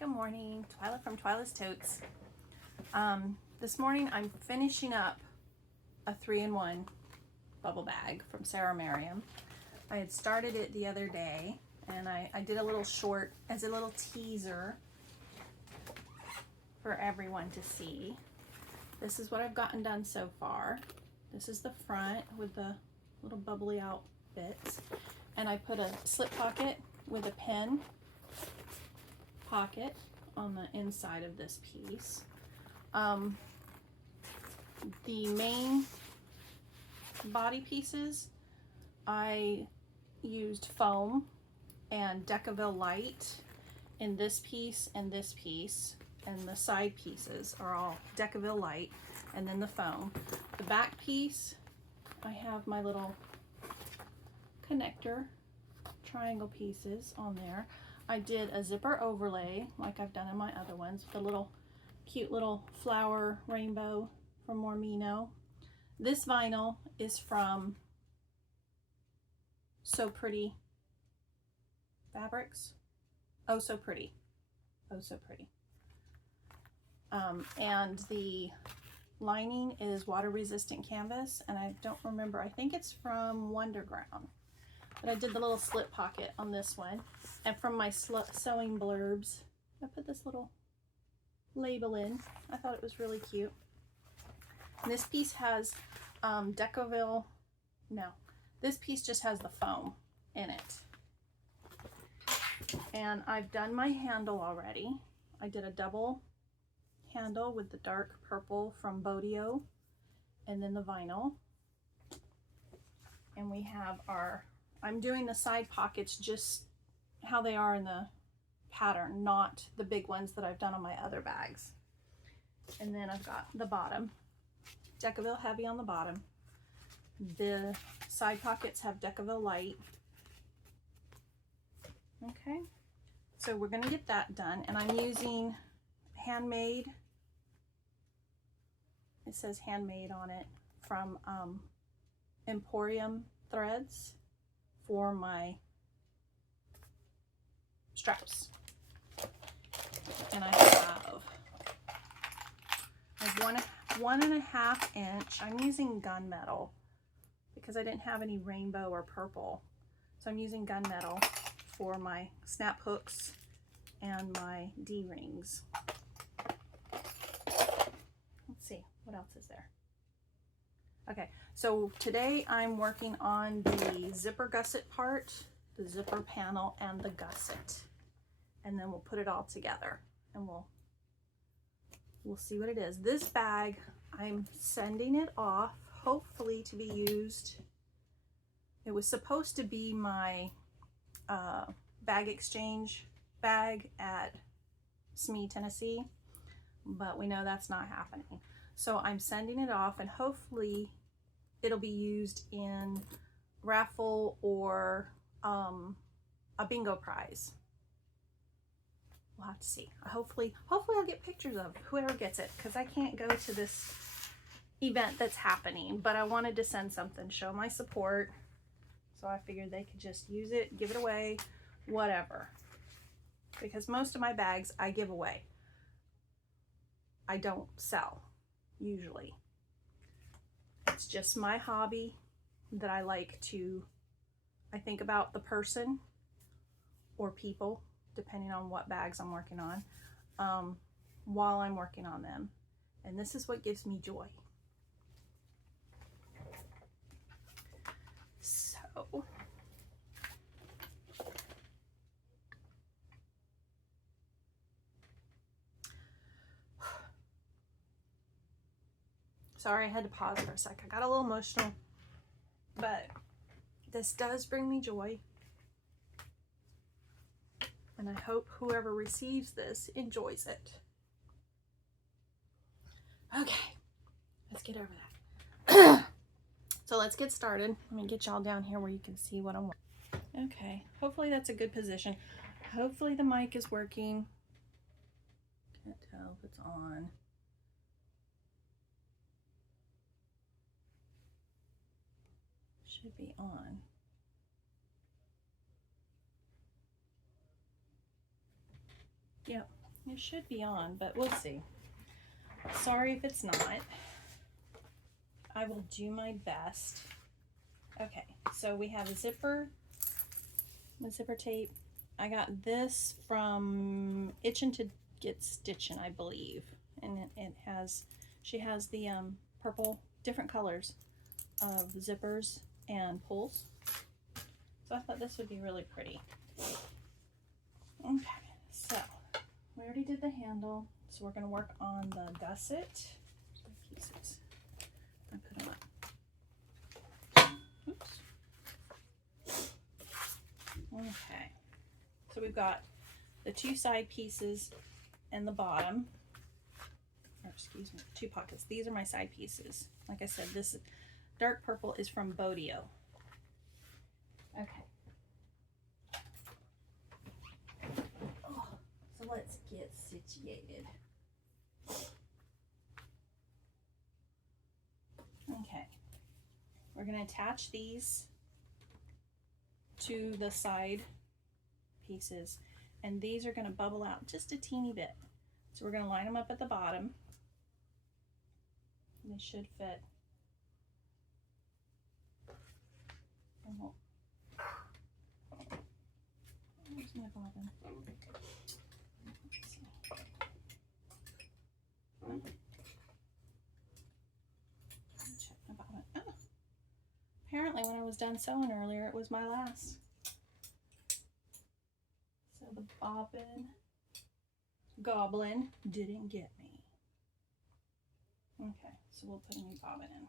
Good morning, Twyla from Twyla's Totes. This morning I'm finishing up a 3-in-1 bubble bag from Marium. I had started it the other day and I did a little short as a little teaser for everyone to see. This is what I've gotten done so far. This is the front with the little bubbly out bits, and I put a slip pocket with a pen pocket on the inside of this piece. The main body pieces, I used foam and Decaville light in this piece and this piece, and the side pieces are all Decaville light and then the foam. The back piece, I have my little connector triangle pieces on there. I did a zipper overlay like I've done in my other ones with a little cute little flower rainbow from Mormino. This vinyl is from So Pretty Fabrics. Oh So Pretty. Oh So Pretty. And the lining is water resistant canvas, and I don't remember, I think it's from Wonderground. But I did the little slip pocket on this one. And from my sewing blurbs, I put this little label in. I thought it was really cute. And this piece has Decaville, no, this piece just has the foam in it. And I've done my handle already. I did a double handle with the dark purple from Bodio and then the vinyl. And we have our, I'm doing the side pockets just how they are in the pattern, not the big ones that I've done on my other bags. And then I've got the bottom, Decaville heavy on the bottom. The side pockets have Decaville light. Okay, so we're gonna get that done, and I'm using handmade, it says handmade on it, from Emporium threads for my straps. And I have 1.5 inch, I'm using gunmetal because I didn't have any rainbow or purple. So I'm using gunmetal for my snap hooks and my D-rings. Let's see, what else is there? Okay, so today I'm working on the zipper gusset part, the zipper panel, and the gusset. And then we'll put it all together and we'll see what it is. This bag, I'm sending it off, hopefully to be used. It was supposed to be my bag exchange bag at Smee, Tennessee, but we know that's not happening. So I'm sending it off, and hopefully it'll be used in raffle or a bingo prize. We'll have to see. Hopefully I'll get pictures of whoever gets it, because I can't go to this event that's happening, but I wanted to send something, show my support. So I figured they could just use it, give it away, whatever. Because most of my bags I give away. I don't sell, usually. It's just my hobby that I like to, I think about the person or people, depending on what bags I'm working on, while I'm working on them. And this is what gives me joy. So, sorry, I had to pause for a sec. I got a little emotional, but this does bring me joy. And I hope whoever receives this enjoys it. Okay, let's get over that. So let's get started. Let me get y'all down here where you can see what I'm working. Okay, hopefully that's a good position. Hopefully the mic is working. Can't tell if it's on. Should be on. Yep, It should be on, but we'll see. Sorry if it's not. I will do my best. Okay, so we have a zipper, the zipper tape. I got this from Itchin' to Get Stitchin', I believe. And it has, she has the purple, different colors of zippers and pulls. So I thought this would be really pretty. Okay, so we already did the handle. So we're going to work on the gusset pieces. I put them up. Oops. Okay, so we've got the two side pieces and the bottom, or excuse me, two pockets. These are my side pieces. Like I said, this dark purple is from Bodio. Okay. Oh, so let's get situated. Okay, we're going to attach these to the side pieces, and these are going to bubble out just a teeny bit. So we're going to line them up at the bottom. They should fit. Where's my bobbin? Check my bobbin. Oh, apparently when I was done sewing earlier, it was my last. So the bobbin goblin didn't get me. Okay, so we'll put a new bobbin in.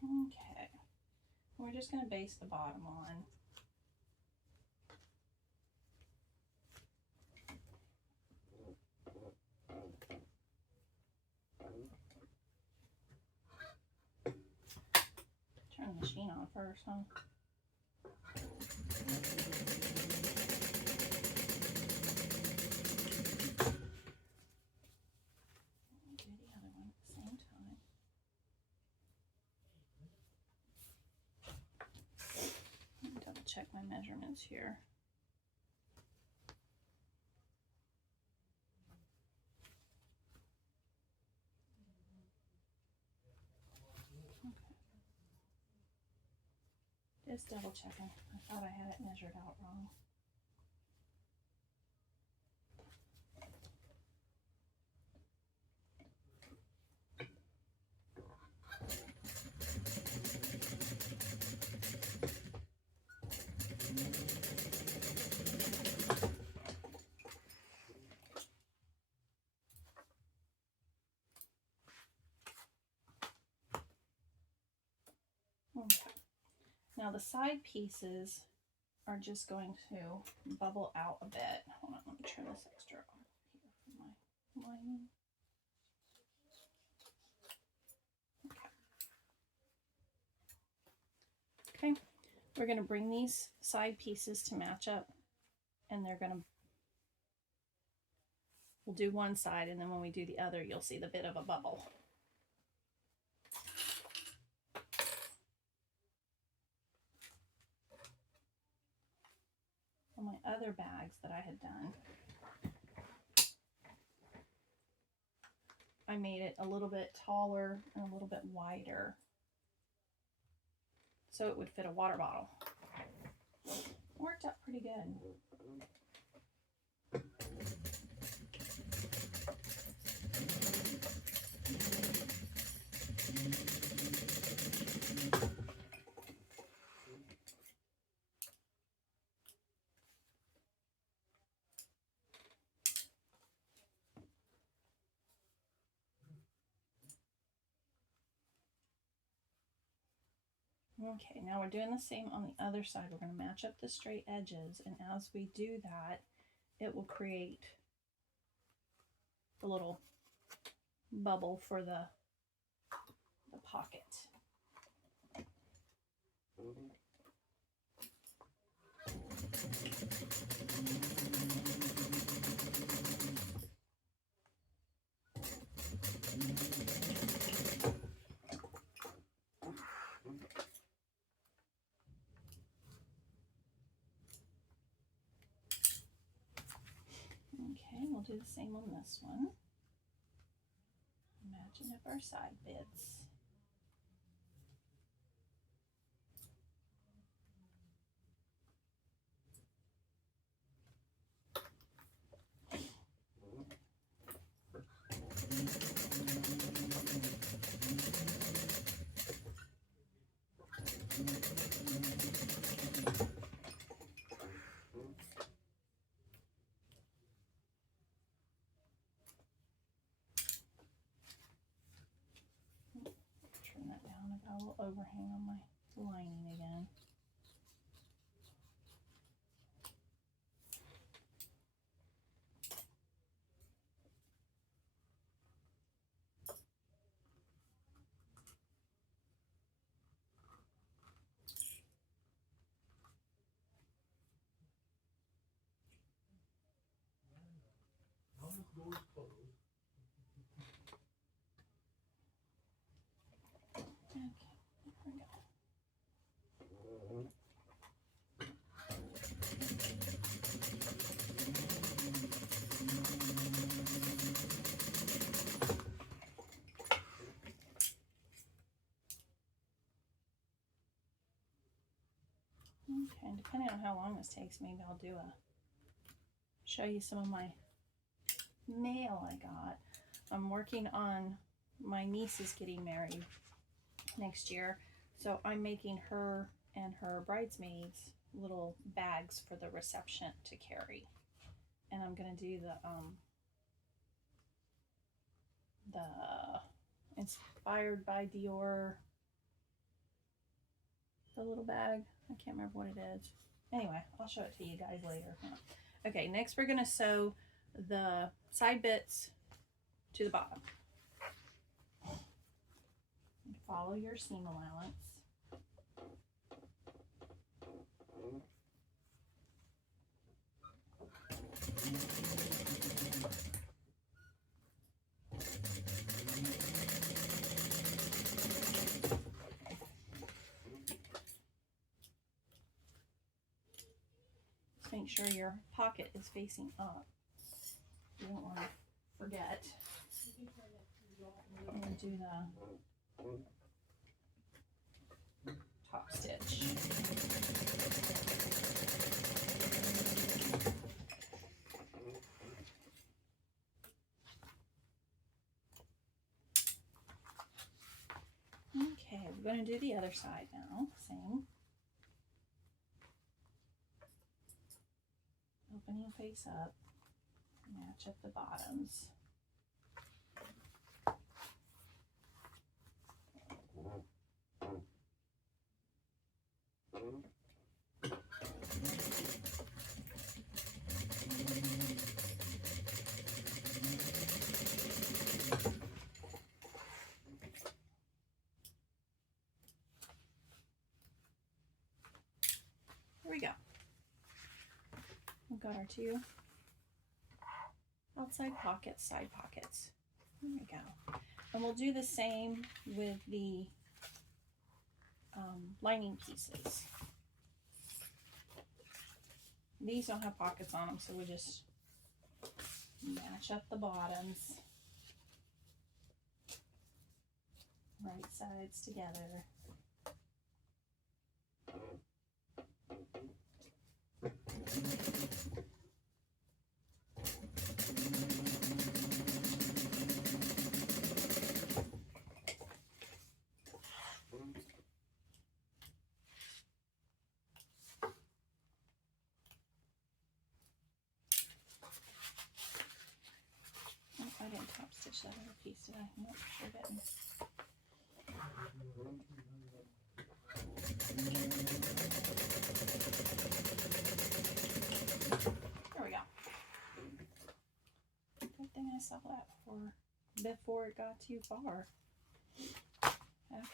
Okay, we're just going to base the bottom on. Turn the machine on first, huh? Do the other one at the same time. Let me double check my measurements here. Just double checking. I thought I had it measured out wrong. Okay. Now the side pieces are just going to bubble out a bit. Hold on, let me turn this extra on here for my lining. Okay, we're going to bring these side pieces to match up, and we'll do one side, and then when we do the other, you'll see the bit of a bubble. On my other bags that I had done, I made it a little bit taller and a little bit wider so it would fit a water bottle. It worked out pretty good. Okay, now we're doing the same on the other side. We're going to match up the straight edges, and as we do that, it will create the little bubble for the pocket. Okay, we'll do the same on this one. Matching up our side bits. Turn that down. I got a little overhang on my lining again. Okay, depending on how long this takes, maybe I'll show you some of my mail I got. I'm working on, my niece is getting married next year, so I'm making her and her bridesmaids little bags for the reception to carry. And I'm gonna do the inspired by Dior, the little bag. I can't remember what it is. Anyway, I'll show it to you guys later. Okay, next we're gonna sew the side bits to the bottom. Follow your seam allowance. Just make sure your pocket is facing up. You don't want to forget. I'm going to do the top stitch. Okay, we're going to do the other side now. Same. Opening face up. Match up the bottoms. Here we go. We've got our two outside pockets, side pockets. There we go. And we'll do the same with the lining pieces. These don't have pockets on them, so we'll just match up the bottoms. Right sides together. I didn't top stitch that other piece, did I? No, sure didn't. There we go. Good thing I saw that before it got too far. Okay.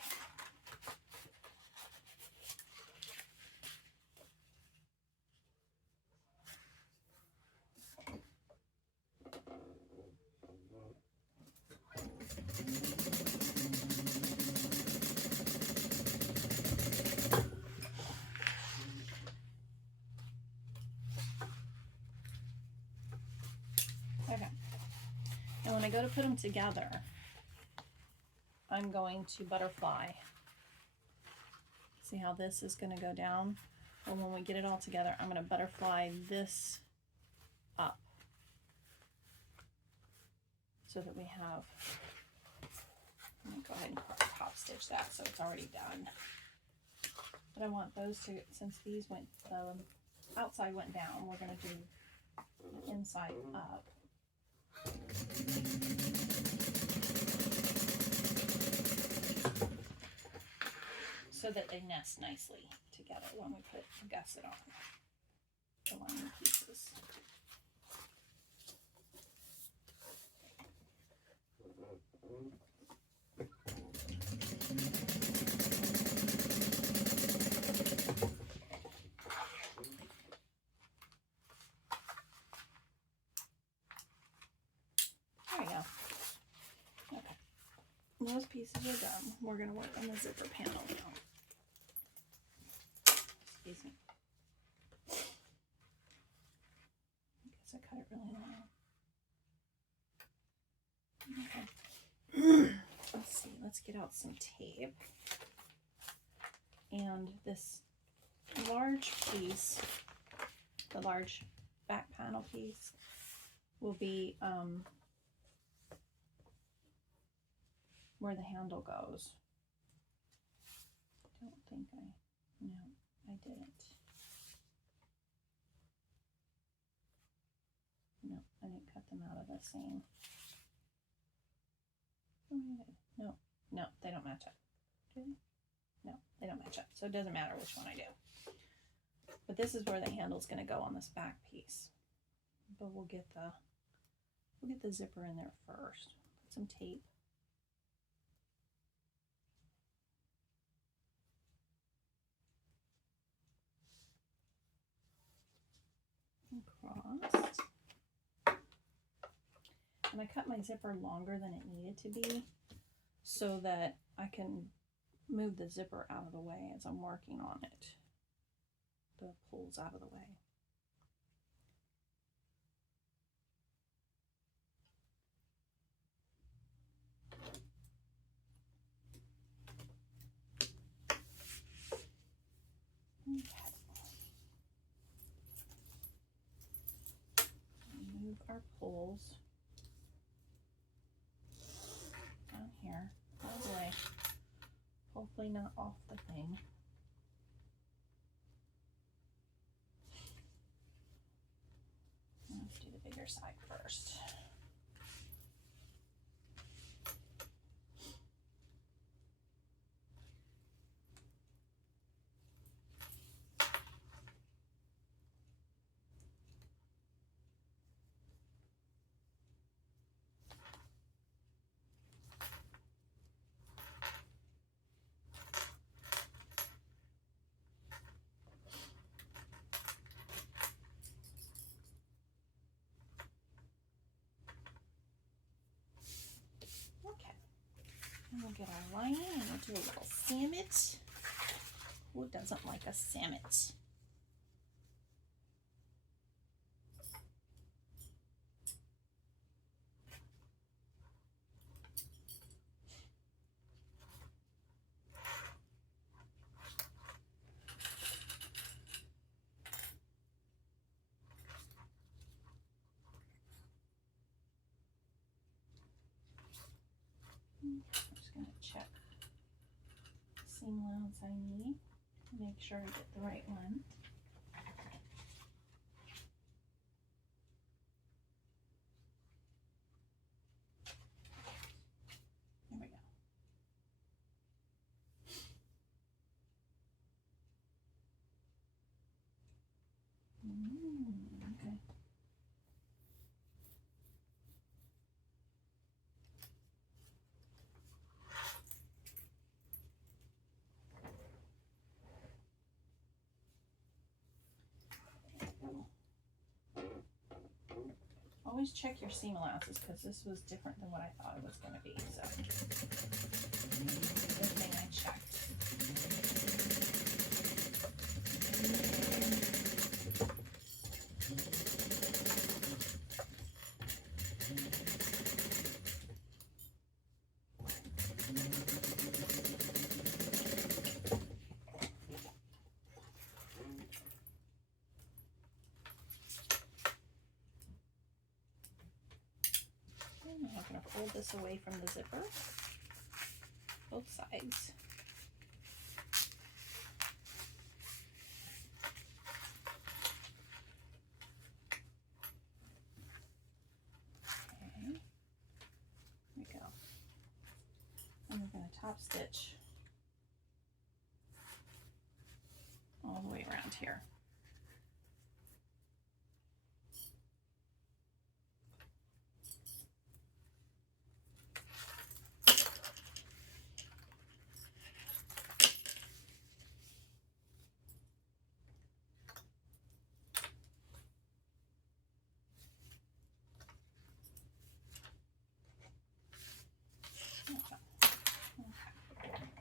when I go to put them together, I'm going to butterfly. See how this is going to go down? Well, when we get it all together, I'm going to butterfly this up so that we have, I'm going to go ahead and top stitch that so it's already done. But I want those to, since these went, the outside went down, we're going to do the inside up. So that they nest nicely together when we put the gusset on the lining pieces. There we go. Okay. Those pieces are done. We're going to work on the zipper panel now. Excuse me. I guess I cut it really long. Okay. Let's see. Let's get out some tape. And this large piece, the large back panel piece, will be where the handle goes. I don't think no, I didn't. No, I didn't cut them out of the same. No, no, they don't match up. Do they? No, they don't match up. So it doesn't matter which one I do. But this is where the handle's going to go on this back piece. But we'll get the zipper in there first. Put some tape. Across. And I cut my zipper longer than it needed to be so that I can move the zipper out of the way as I'm working on it. The pulls out of the way. Okay. Move our pulls down here all the way. Hopefully not off the thing. Let's do the bigger side first. We'll get our lining and we'll do a little sammet. Who doesn't like a sammet? Check seam allowance I need to make sure I get the right one. There we go. Okay. Always check your seam allowances because this was different than what I thought it was going to be. So, good thing I checked. fold this away from the zipper, both sides. Okay, there we go. And we're going to top stitch all the way around here.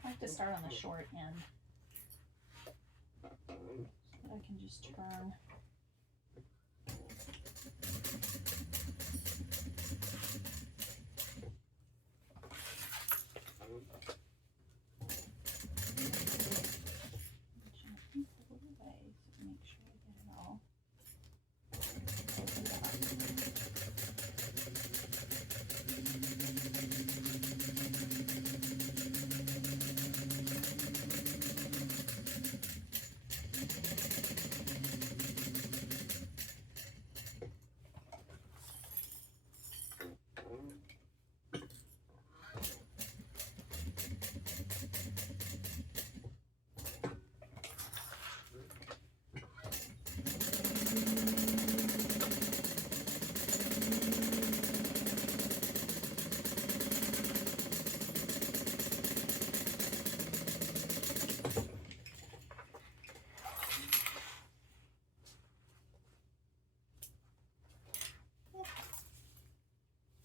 I like to start on the short end so that I can just turn. Gently pull it away so make sure I get it all.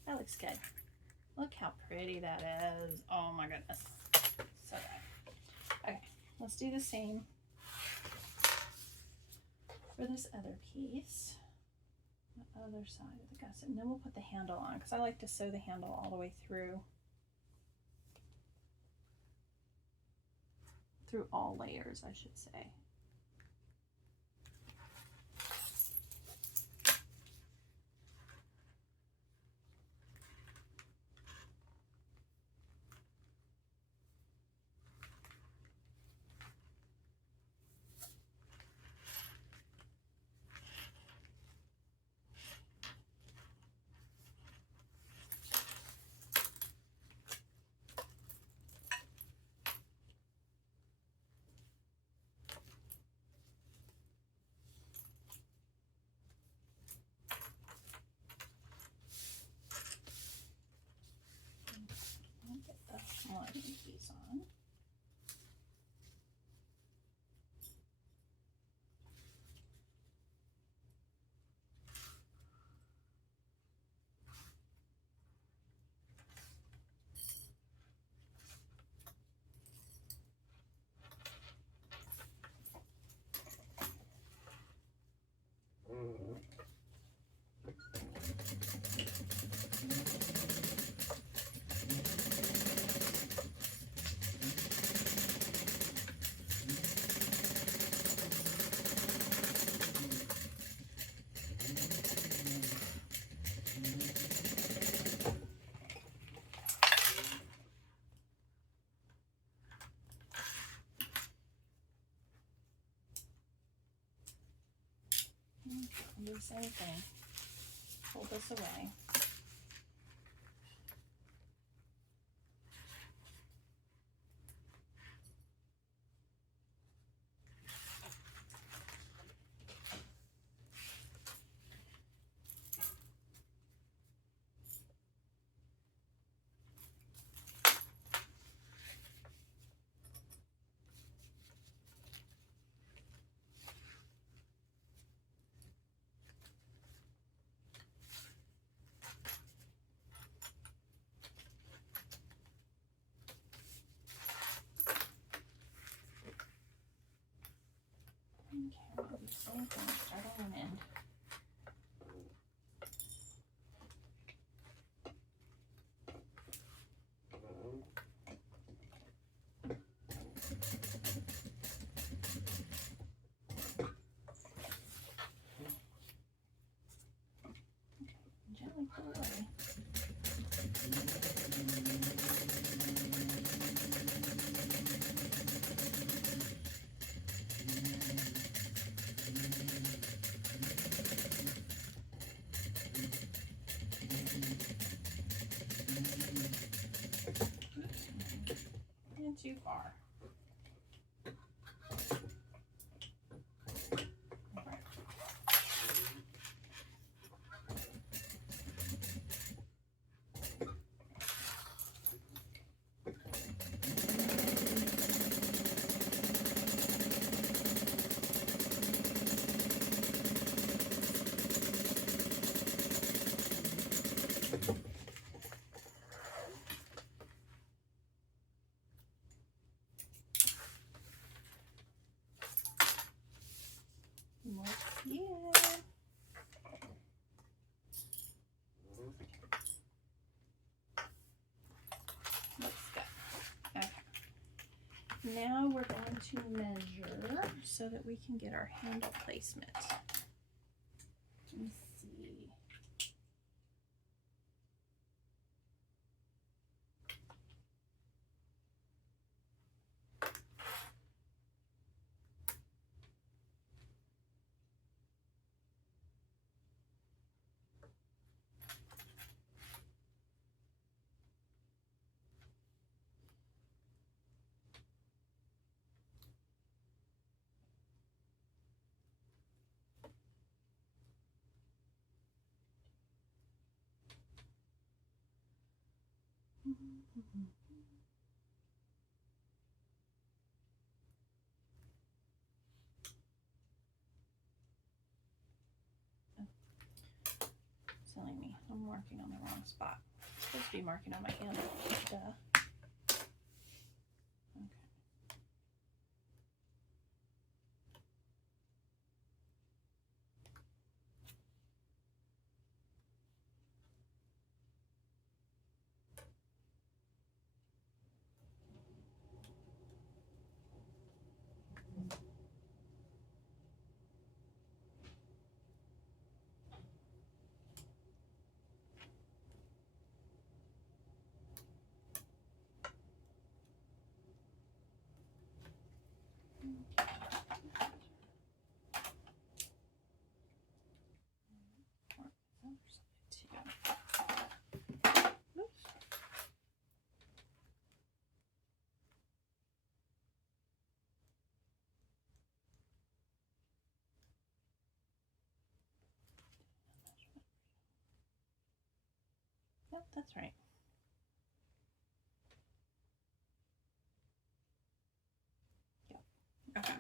That looks good. Look how pretty that is. Oh my goodness. So good. Okay, let's do the same for this other piece. The other side of the gusset. And then we'll put the handle on because I like to sew the handle all the way through. Through all layers, I should say. Get the one piece on. Do the same thing. Pull this away. Okay, we'll do the same thing. Start on one end. Okay, gently pull away. too far. Yeah. Looks good. Okay. Now we're going to measure so that we can get our handle placement. Let me see. Silly me, I'm marking on the wrong spot. I'm supposed to be marking on my handle. Duh. Okay. Yep, that's right. Yep. Okay.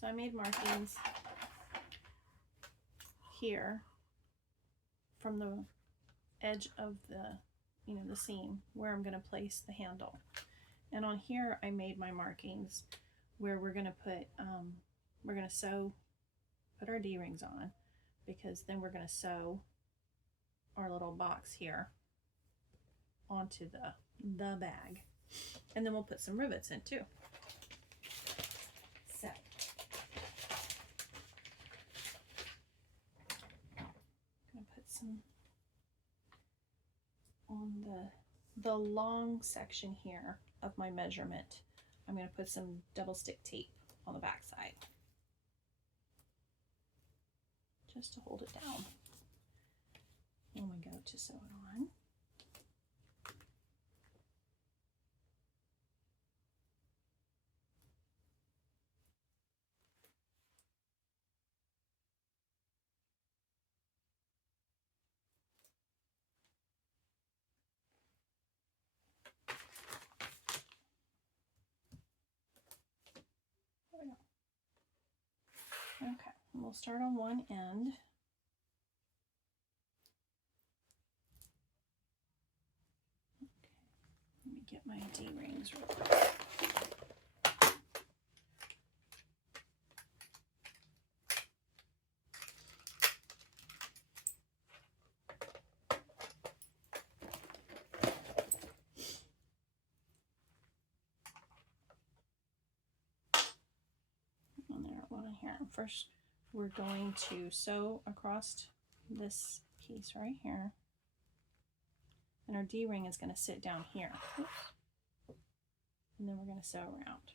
So I made markings here from the edge of the, the seam where I'm going to place the handle. And on here I made my markings where we're going to put, we're going to put our D-rings on, because then we're going to sew our little box here onto the bag, and then we'll put some rivets in too. So I'm gonna put some on the long section here of my measurement. I'm going to put some double stick tape on the back side just to hold it down when we go to sew it on. Okay, and we'll start on one end. Okay, let me get my D-rings real quick. And there, one in here. First, we're going to sew across this piece right here, and our D-ring is going to sit down here. Oops. And then we're going to sew around.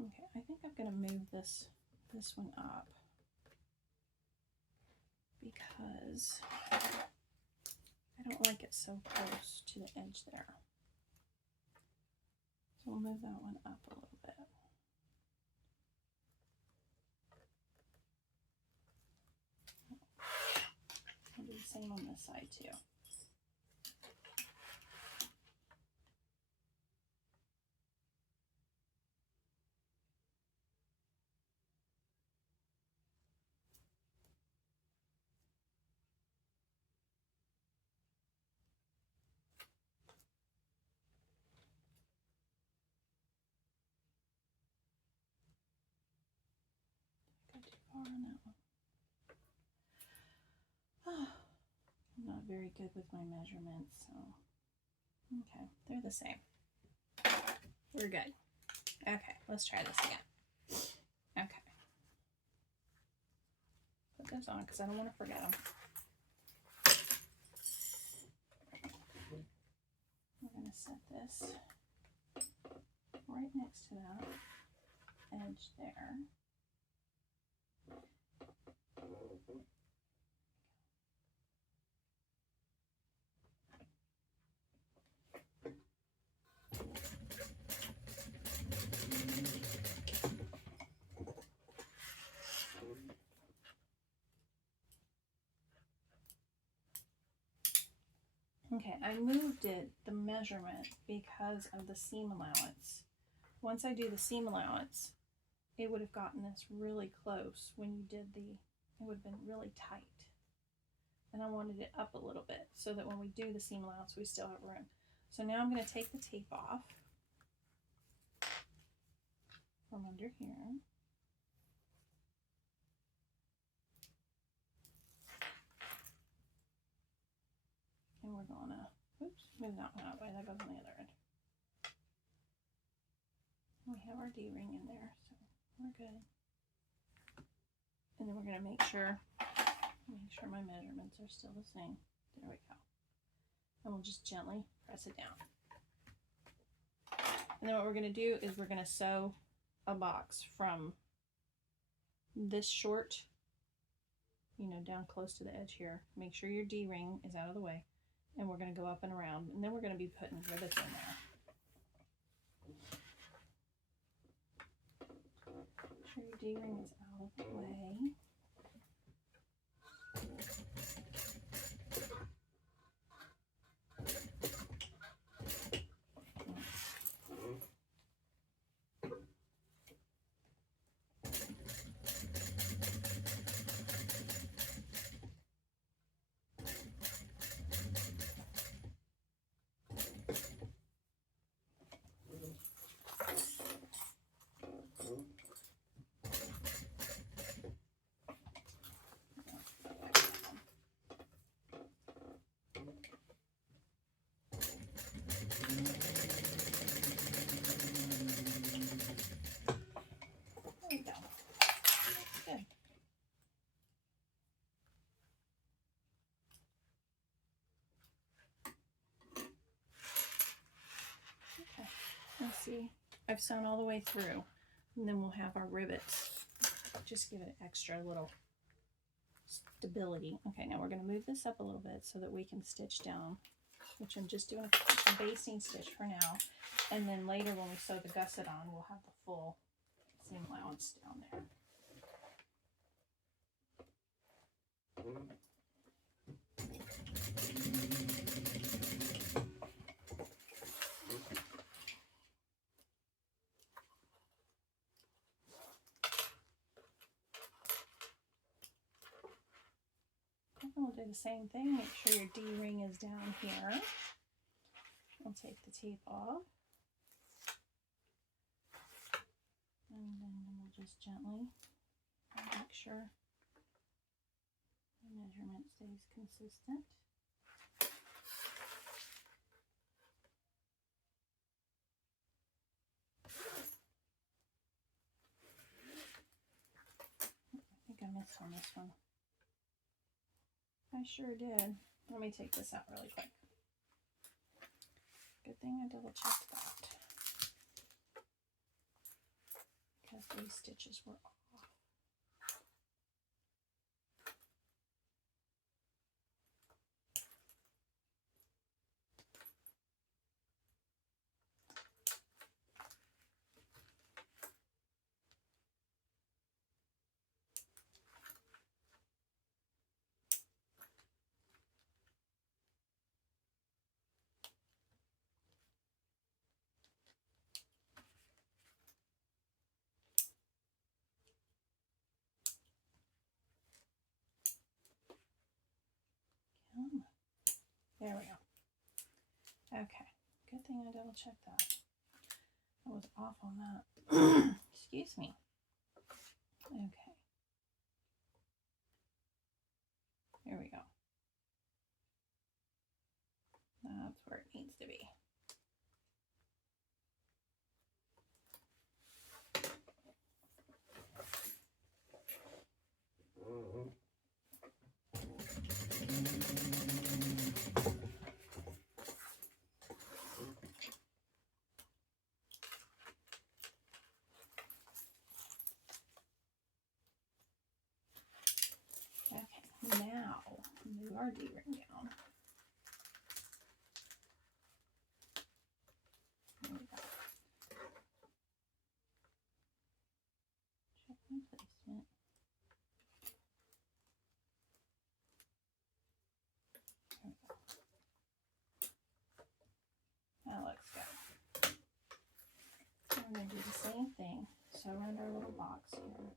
Okay, I think I'm going to move this this one up because I don't like it so close to the edge there. So we'll move that one up a little bit. I'll do the same on this side too. Go too far on that one. Oh, I'm not very good with my measurements, so okay, they're the same. We're good. Okay, let's try this again. Okay. Put those on because I don't want to forget them. We're going to set this right next to that edge there. Okay, I moved the measurement because of the seam allowance. Once I do the seam allowance, it would have gotten this really close when you did it would have been really tight. And I wanted it up a little bit so that when we do the seam allowance, we still have room. So now I'm going to take the tape off from under here. And we're going to, oops, move that one out of the way. That goes on the other end. We have our D-ring in there, so we're good. And then we're going to make sure my measurements are still the same. There we go. And we'll just gently press it down. And then what we're going to do is we're going to sew a box from this short, down close to the edge here. Make sure your D-ring is out of the way. And we're going to go up and around. And then we're going to be putting rivets in there. Make sure your D-ring is out of the way. Let's see, I've sewn all the way through, and then we'll have our rivets. Just give it extra little stability. Okay, now we're going to move this up a little bit so that we can stitch down, which I'm just doing a basting stitch for now. And then later when we sew the gusset on, we'll have the full seam allowance down there. And we'll do the same thing. Make sure your D-ring is down here. We'll take the tape off. And then we'll just gently make sure the measurement stays consistent. I think I missed on this one. I sure did. Let me take this out really quick. Good thing I double checked that, because these stitches were off. There we go. Okay, good thing I double checked that. I was off on that. Excuse me. Okay. There we go. That's where it needs to be. Okay, now move our D-ring down. There we go. Check my placement. There we go. That looks good. We're going to do the same thing. So around our little box here.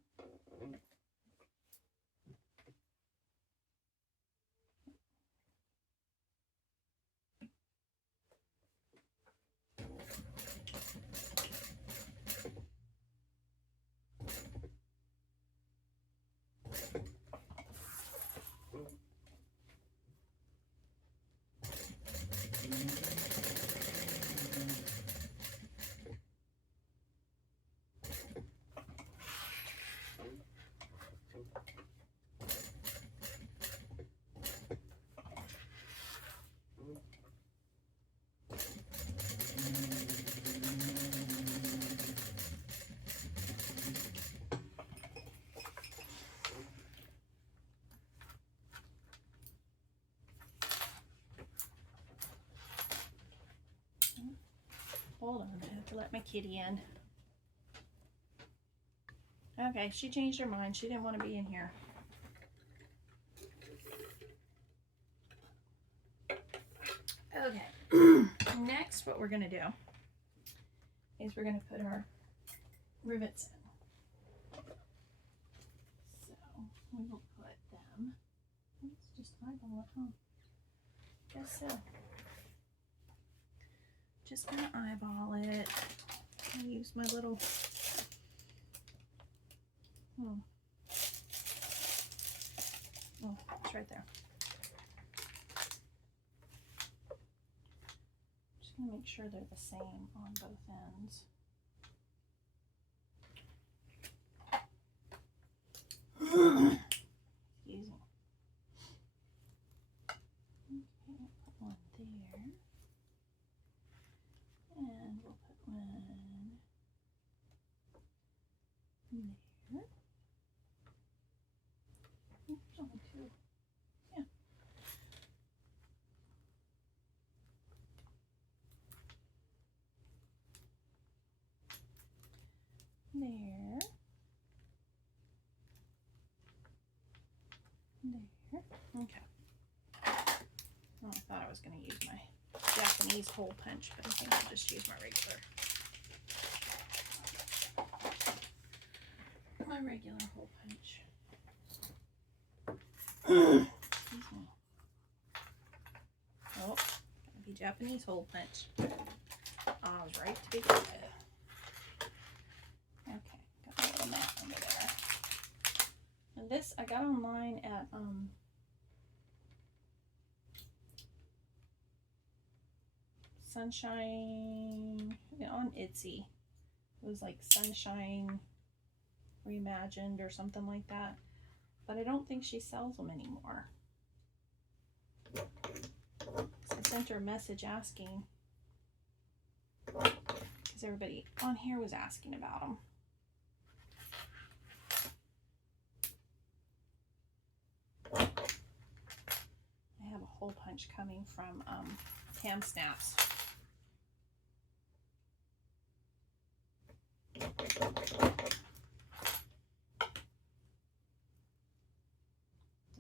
Hold on, I have to let my kitty in. Okay, she changed her mind. She didn't want to be in here. Okay, next what we're going to do is we're going to put our rivets in. So we will put them, let's just eyeball it, huh? Guess so. Just gonna eyeball it. I use my little oh, it's right there. Just gonna make sure they're the same on both ends. Excuse me. Okay, put one there. And we'll put one there. Oops, only two. Yeah. There. There. Okay. Well, I thought I was going to use my Japanese hole punch, but I think I'll just use my regular hole punch. Excuse me. Oh, gotta be Japanese hole punch. All right, to be good. Okay, got my little mat over there. And this I got online at Sunshine, on Etsy. It was like Sunshine Reimagined or something like that. But I don't think she sells them anymore. So I sent her a message asking, because everybody on here was asking about them. I have a hole punch coming from Ham Snaps. That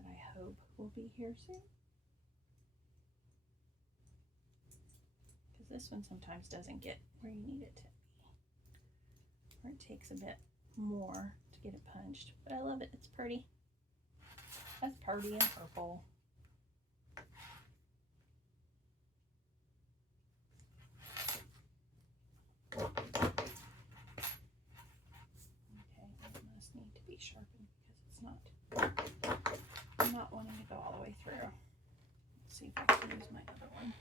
I hope will be here soon. Because this one sometimes doesn't get where you need it to be. Or it takes a bit more to get it punched. But I love it. It's pretty. That's pretty and purple. through. Let's see if I can use my other one.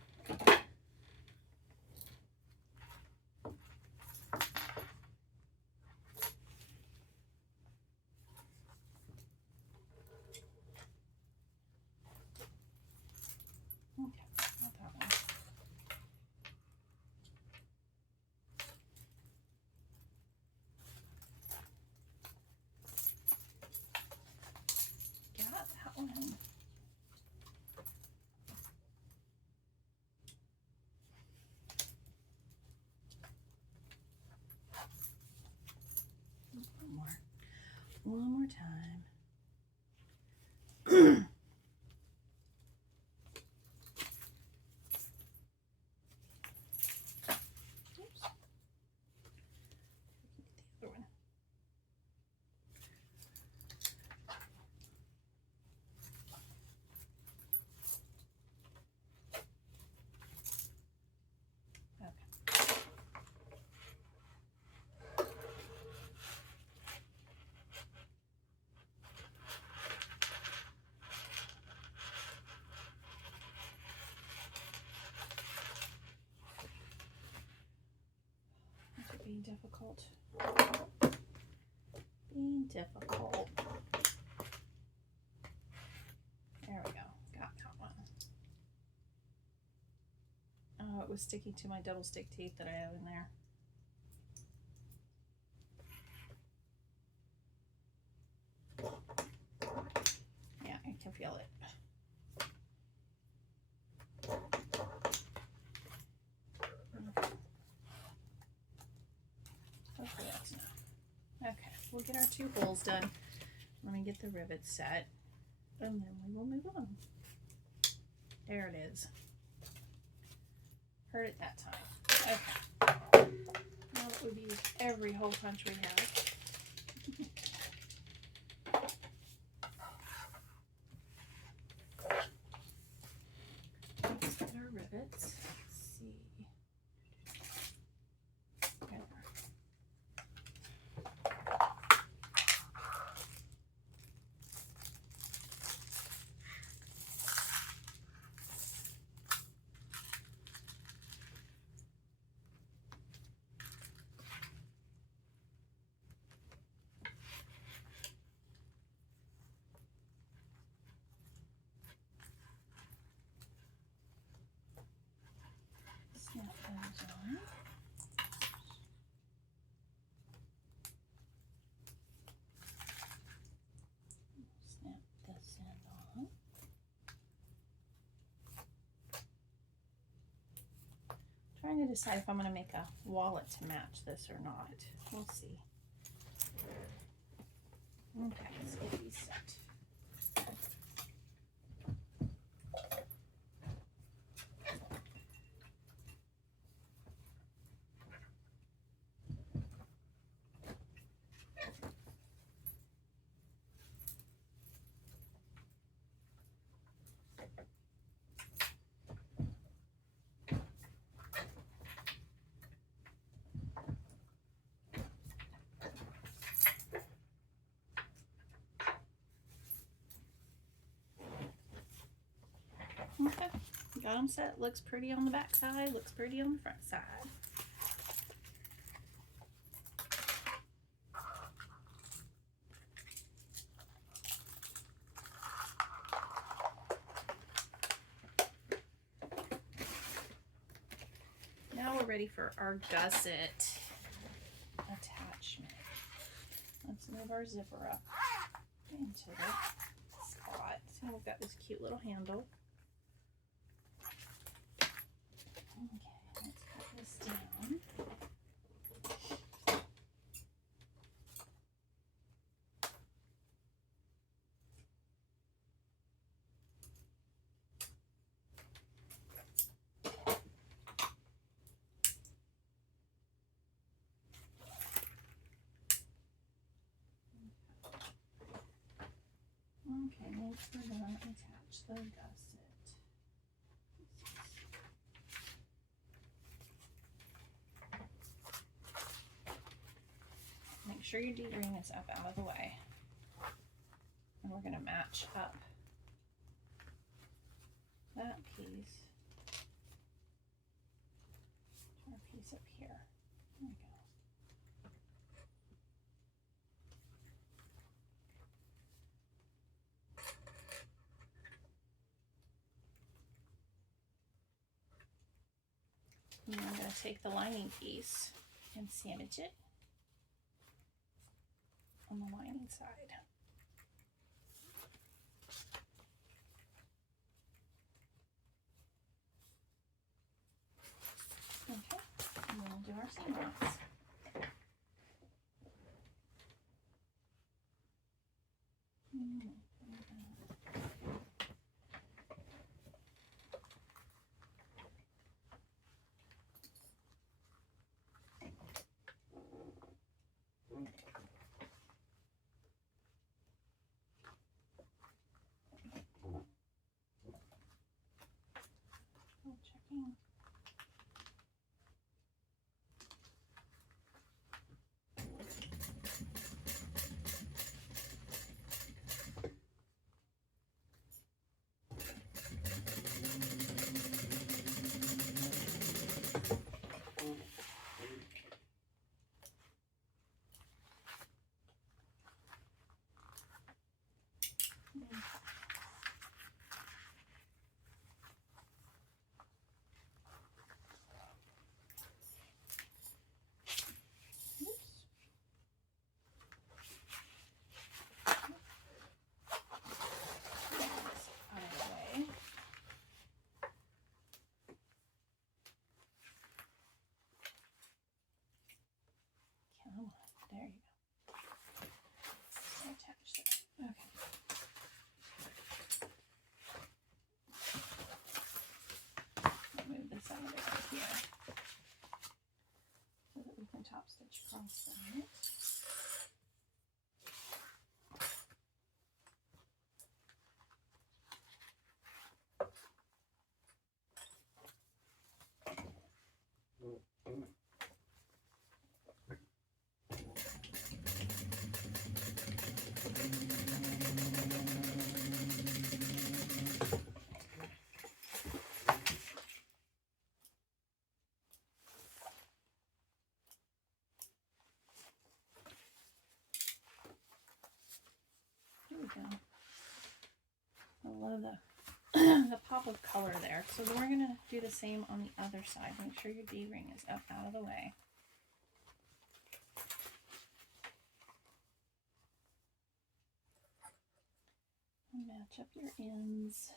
Okay, not that one. Got that one. One more time. Oops. The other one. Being difficult. Being difficult. There we go. Got that one. Oh, it was sticking to my double stick tape that I have in there. Yeah, I can feel it. Hopefully that's enough. Okay, we'll get our 2 holes done. Let me get the rivets set, and then we will move on. There it is. Heard it that time. Okay. Now that we've used every hole punch we have. Let's get our rivets. Let's see. There. Snap those on. Snap this end on. Trying to decide if I'm going to make a wallet to match this or not. We'll see. Okay, let's get these set. Okay, got them set. Looks pretty on the back side, looks pretty on the front side. Now we're ready for our gusset attachment. Let's move our zipper up into the spot. So we've got this cute little handle. Okay, let's cut this down. Okay, next we're going to attach the gusset. Make sure your D-ring is up out of the way. And we're going to match up piece to our piece up here. There we go. And I'm going to take the lining piece and sandwich it on the lining side. Okay, and then we'll do our seam allowance. Checking. There you go. Stay attached there. Okay. I'll move this out of right here so that we can top stitch across that. There we go. I love the the pop of color there. So then we're going to do the same on the other side. Make sure your D-ring is up out of the way. And match up your ends.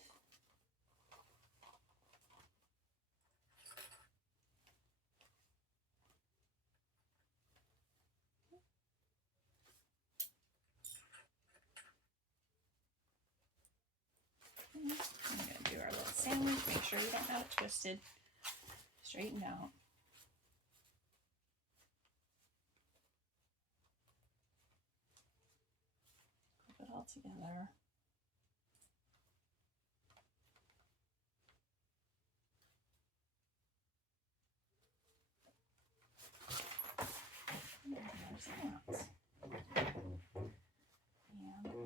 I'm going to do our little sandwich. Make sure you don't have it twisted. Straightened out. Clip it all together. And there's the knots. And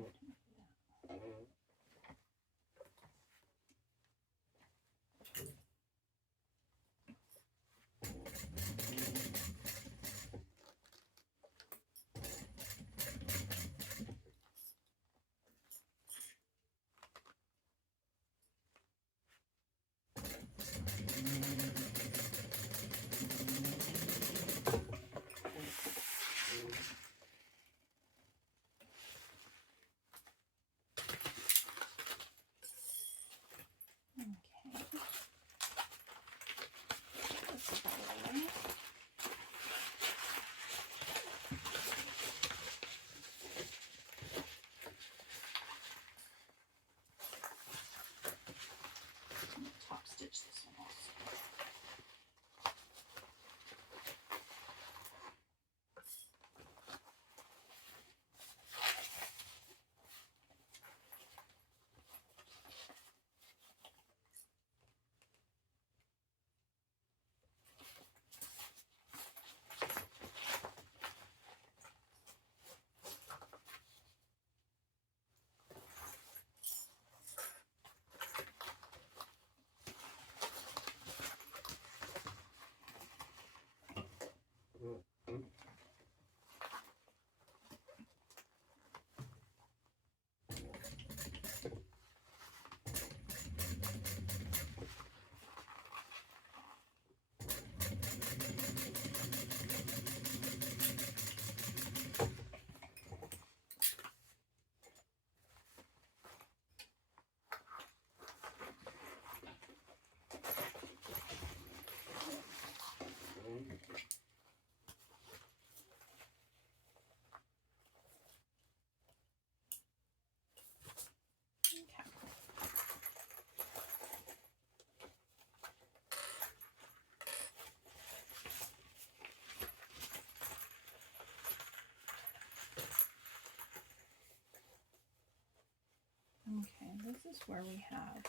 Okay, this is where we have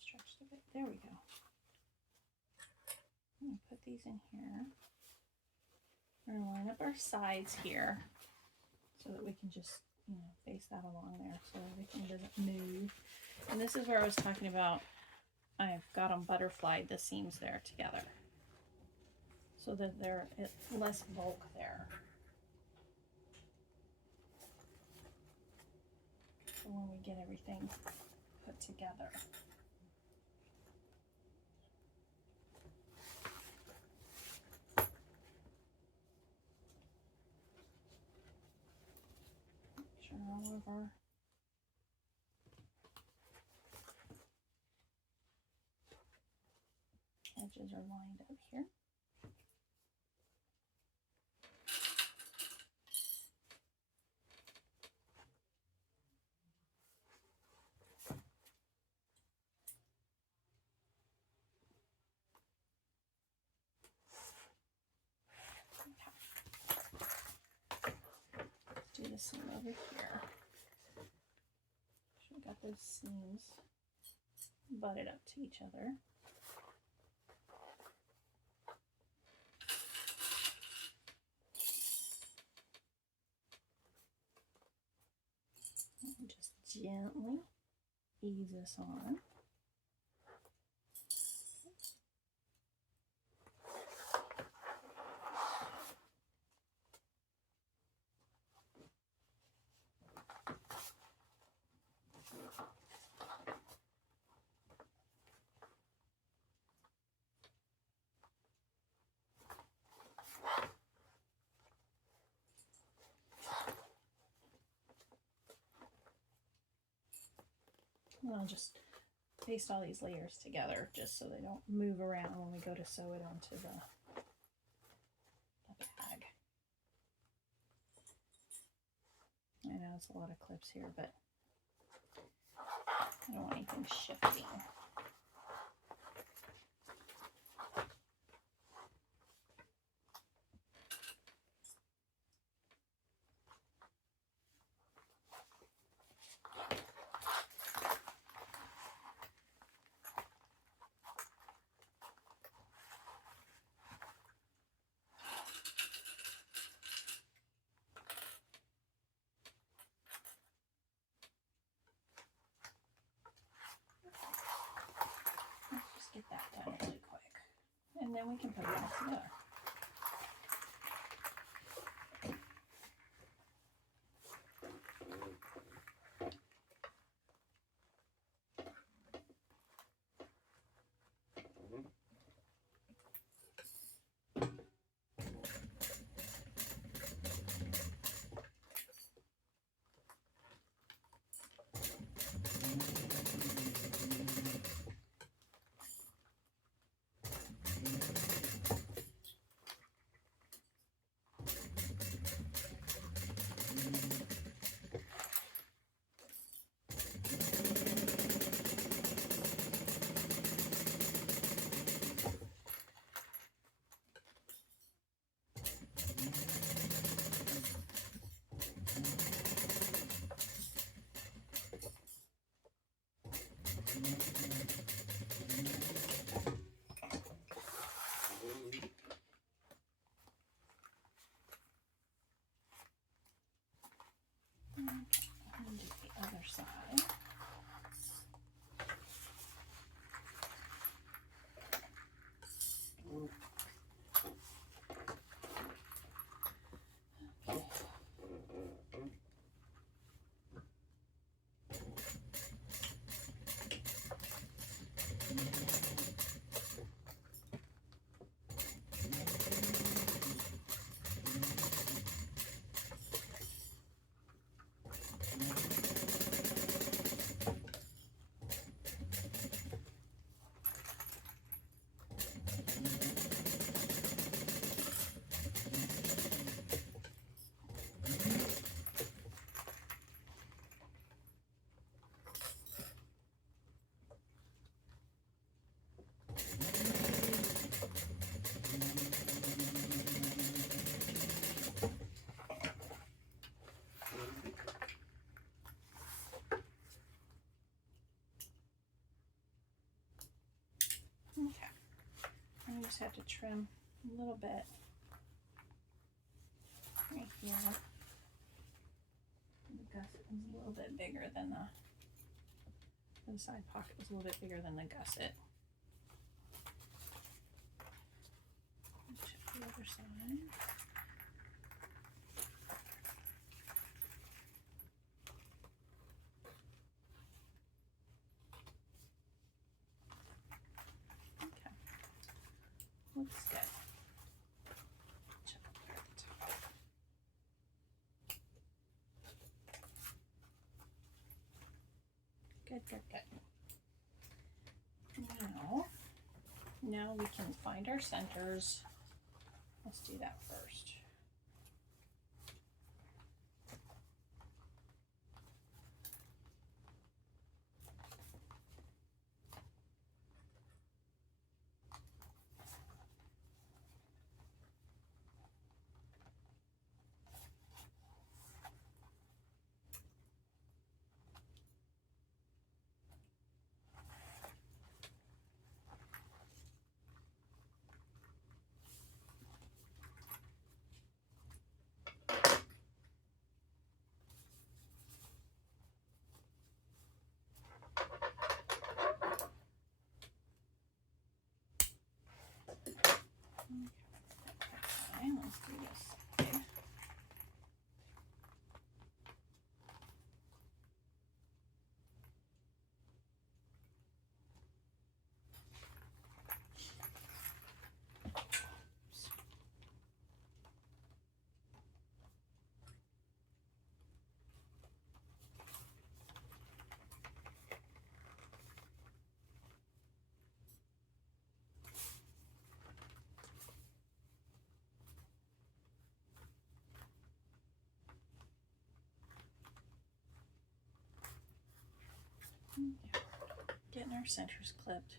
stretched a bit. There we go. I'm going to put these in here. We're going to line up our sides here so that we can just, face that along there so everything doesn't move. And this is where I was talking about, I've got them butterflied the seams there together so that they're less bulk there. So when we get everything put together. Make sure all of our edges are lined up here. Do the seam over here. So we got those seams butted up to each other. And just gently ease this on. And I'll just paste all these layers together just so they don't move around when we go to sew it onto the bag. I know it's a lot of clips here, but I don't want anything shifting. Get that done really quick, and then we can put it all together. just have to trim a little bit right here. The gusset was a little bit bigger than the side pocket was a little bit bigger than the gusset. Check the other side. Okay, looks good. Check up there at the top. Good, good, good. Now we can find our centers. Let's do that first. Okay, let's do this. Okay. Okay. Getting our centers clipped.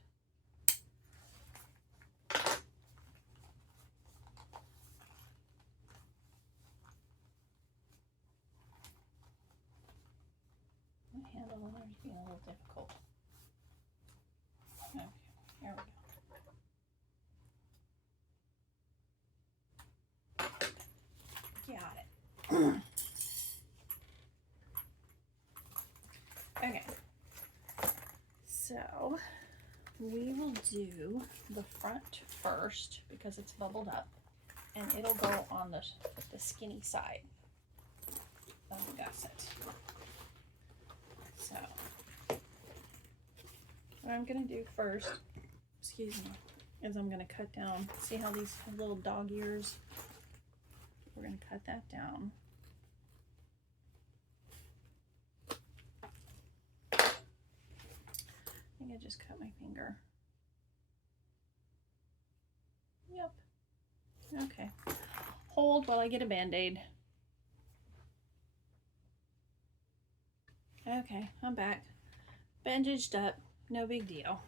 My handle is being a little difficult. Okay, here we go. Got it. Okay. So we will do the front first because it's bubbled up, and it'll go on the skinny side of the gusset. So what I'm going to do first, excuse me, is I'm going to cut down, see how these have little dog ears? We're going to cut that down. I think I just cut my finger. Yep. Okay. Hold while I get a Band-Aid. Okay, I'm back. Bandaged up. No big deal.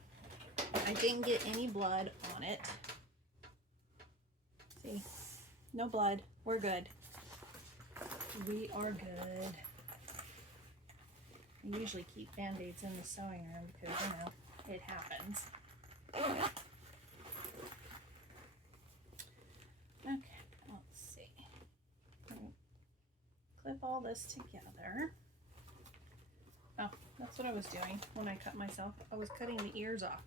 I didn't get any blood on it. See? No blood. We're good. We are good. I usually keep Band-Aids in the sewing room because, you know, it happens. Okay, let's see. Clip all this together. Oh, that's what I was doing when I cut myself. I was cutting the ears off.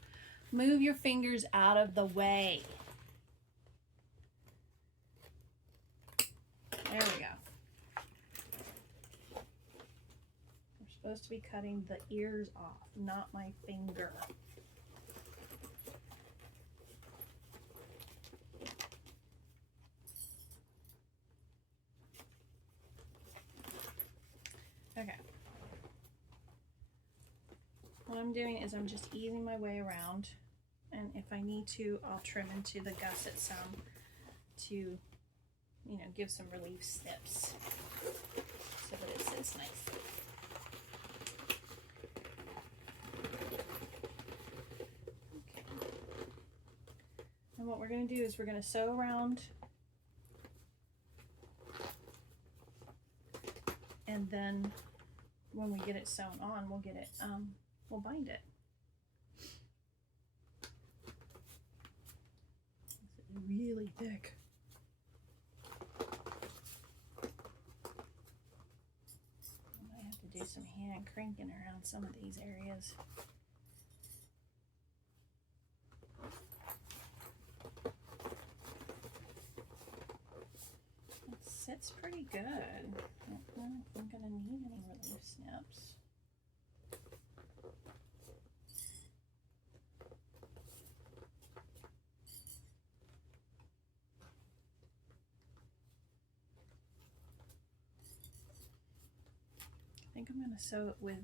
Move your fingers out of the way. There we go. Supposed to be cutting the ears off, not my finger. Okay. What I'm doing is I'm just easing my way around, and if I need to, I'll trim into the gusset some to, you know, give some relief snips so that it sits nicely. And what we're going to do is we're going to sew around, and then when we get it sewn on, we'll get it, we'll bind it. really thick. I might have to do some hand cranking around some of these areas. It sits pretty good. I don't know if I'm going to need any relief snips. I think I'm going to sew it with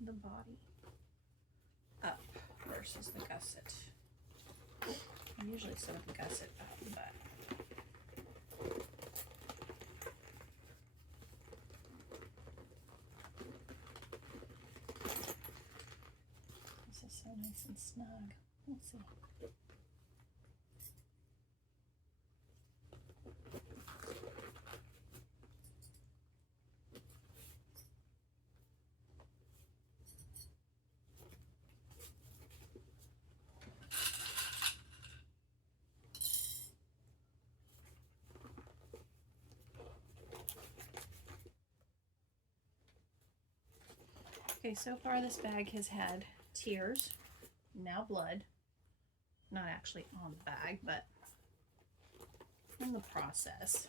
the body up versus the gusset. I usually sew the gusset up, but this is so nice and snug. Let's see. Okay, so far this bag has had tears, now blood. Not actually on the bag, but in the process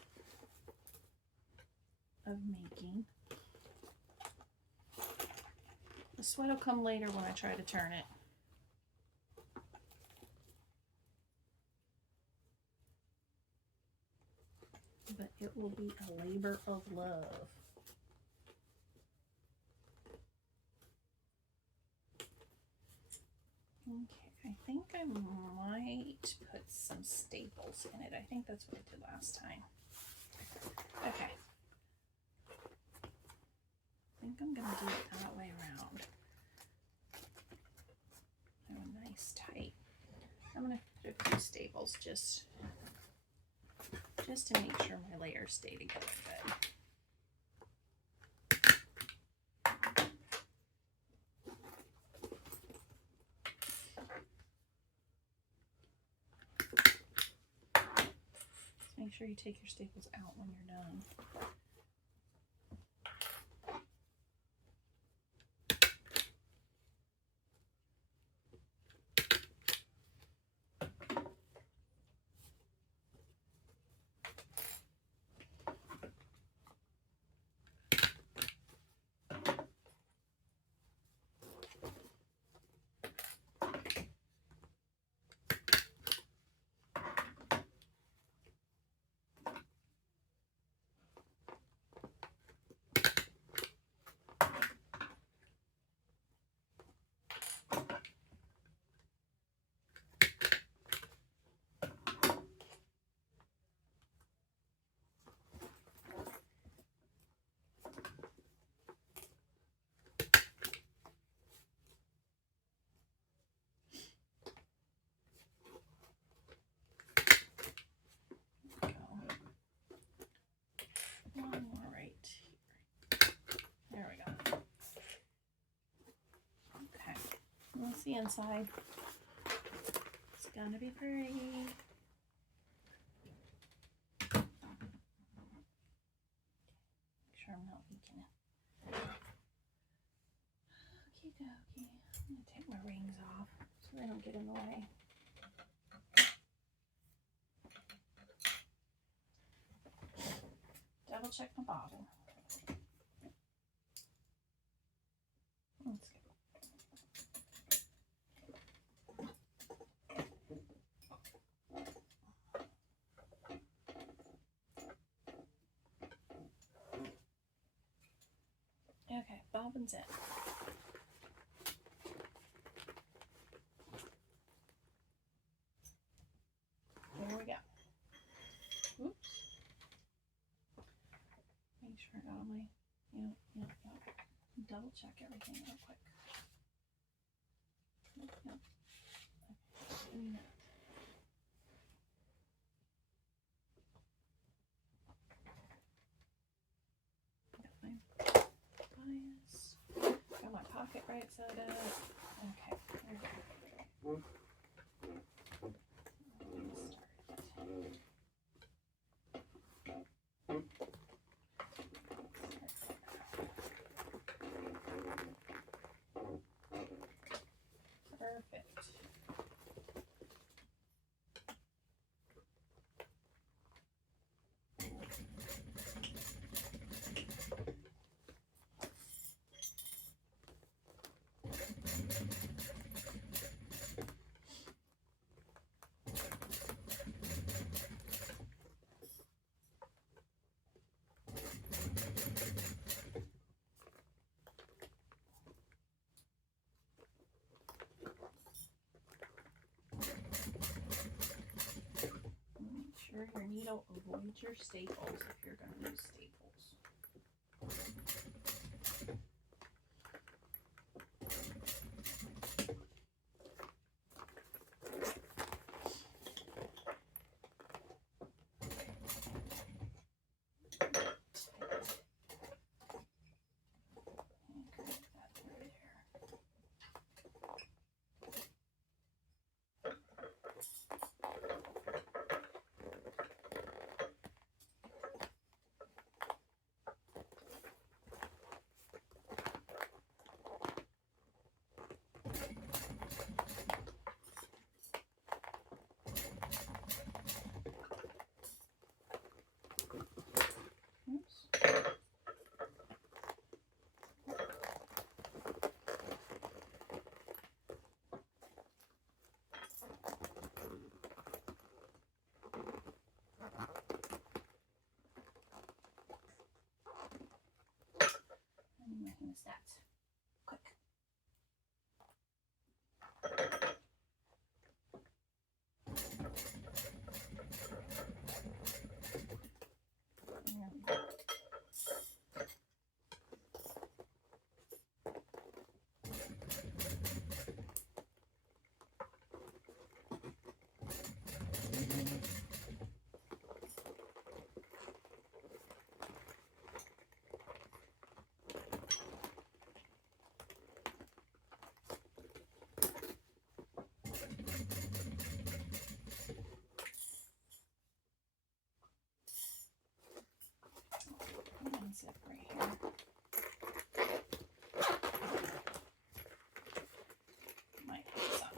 of making. The sweat will come later when I try to turn it. But it will be a labor of love. Okay, I think I might put some staples in it. I think that's what I did last time. Okay. I think I'm going to do it that way around. I have a nice tight. I'm going to put a few staples just to make sure my layers stay together good. Make sure you take your staples out when you're done. One more right here. There we go. Okay. Let's see inside. It's gonna be pretty. Make sure I'm not leaking it. Okie dokie. I'm gonna take my rings off so they don't get in the way. Double check my bottle. Let's go. Okay, bobbin's in. There we go. Oops. Make sure I got all my, double check everything real quick. Yep. Okay. Got my bias. right side up. Okay, here we go. Perfect. Make sure your needle avoids your staples if you're going to use staples. Is that quick? Zip right here. Might have some.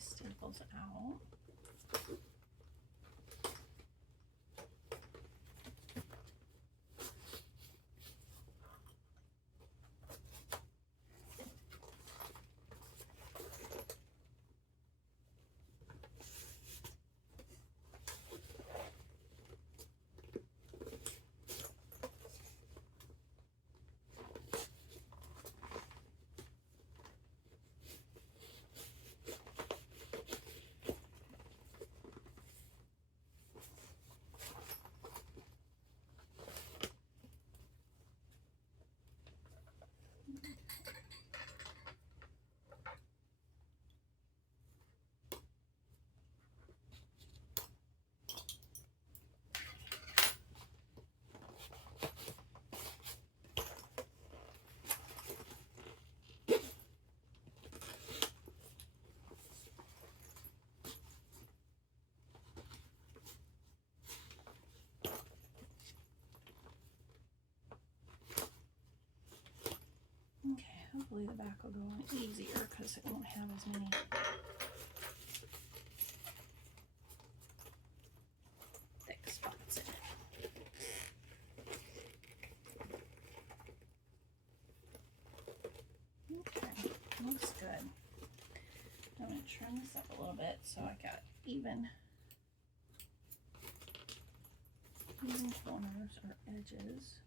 these staples out. Okay, hopefully the back will go on easier because it won't have as many thick spots in it. Okay, looks good. I'm going to trim this up a little bit so I got even corners or edges.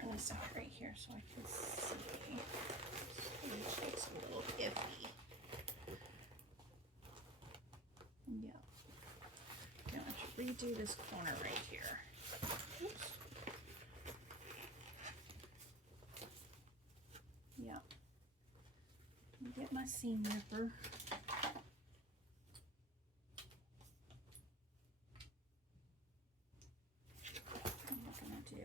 Turn this out right here so I can see. This looks a little iffy. Yeah. I'm going to redo this corner right here. Oops. Yeah. Get my seam ripper. I'm going to do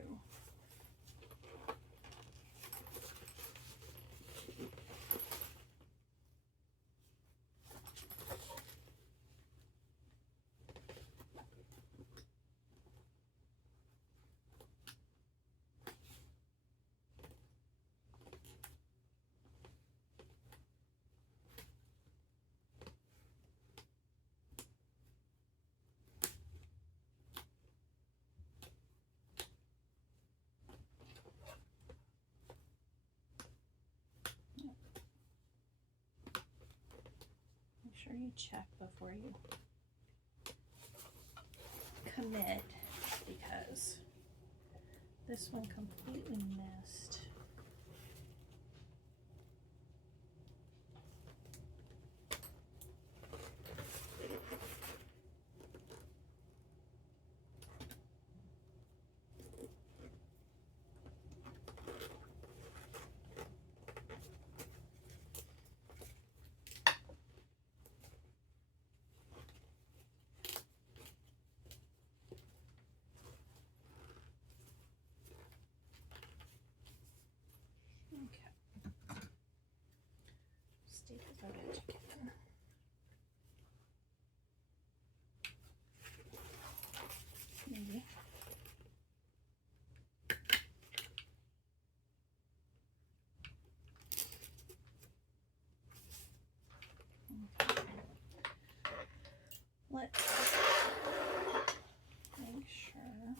sure you check before you commit, because this one completely missed. Staple that edge again. Maybe. Okay. Let's make sure.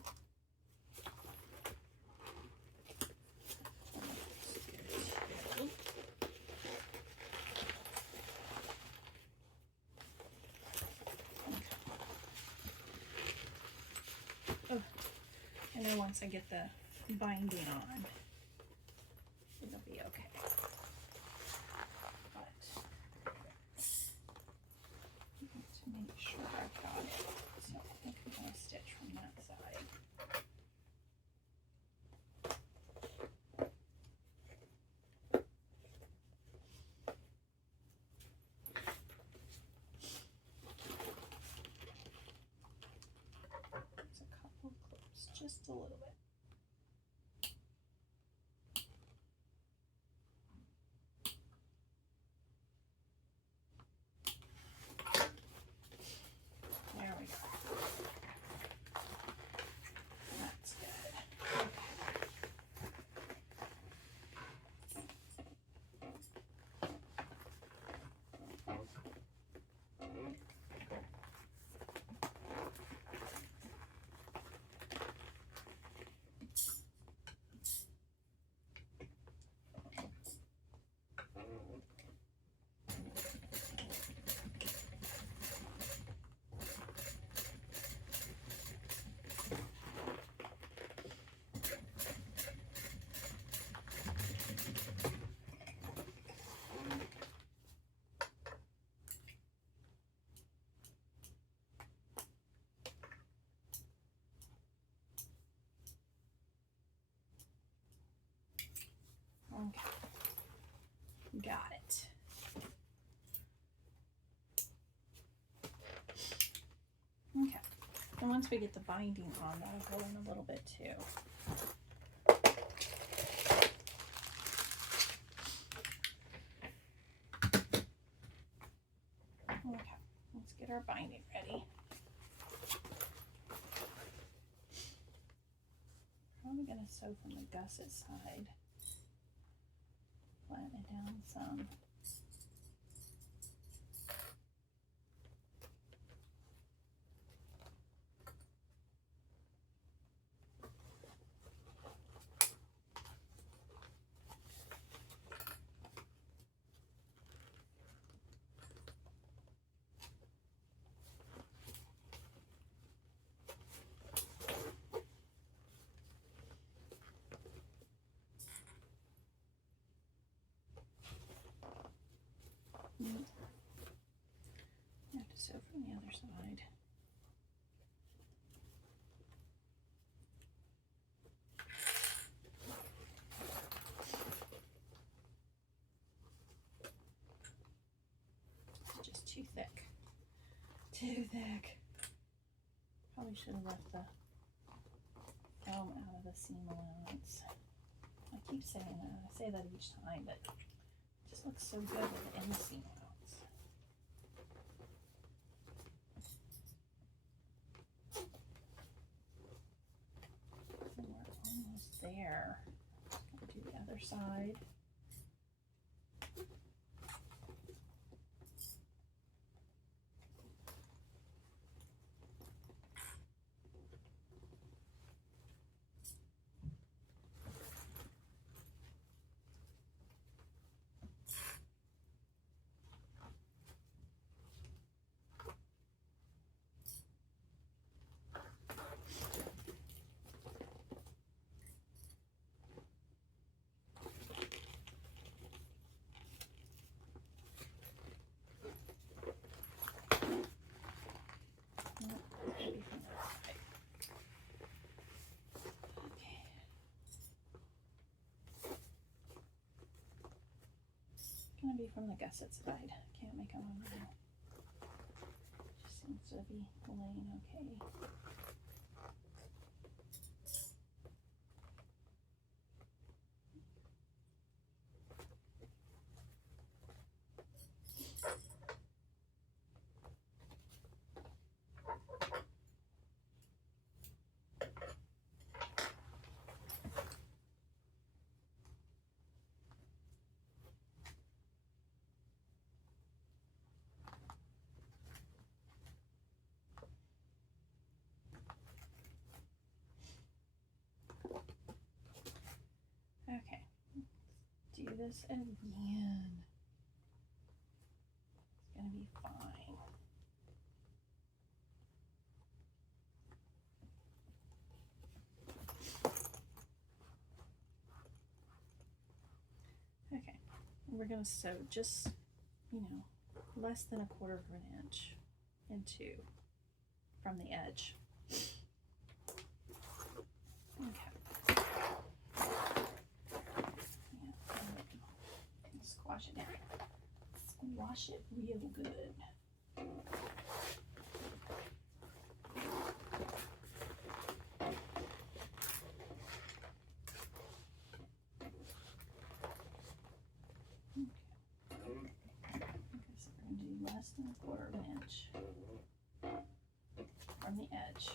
And then once I get the binding on, it'll be okay. But I need to make sure I've got it. So I think I'm going to stitch from that side. just a little bit. There we go. That's good. Okay, got it. Okay, and once we get the binding on, that'll go in a little bit too. Okay, let's get our binding ready. Probably gonna sew from the gusset side. Flatten it down some. You have to sew from the other side. It's just too thick. Too thick. Probably should have left the foam out of the seam allowance. I keep saying that. I say that each time, but it just looks so good with the inseam allowance. And we're almost there. Gonna do the other side. Gonna be from the gusset side. Can't make them on now. Just seems to be laying okay. Okay, let's do this again. It's gonna be fine. Okay, we're gonna sew just, less than 1/4 of an inch into from the edge. Okay. Squash it down. Squash it real good. 1/4 of an inch from the edge.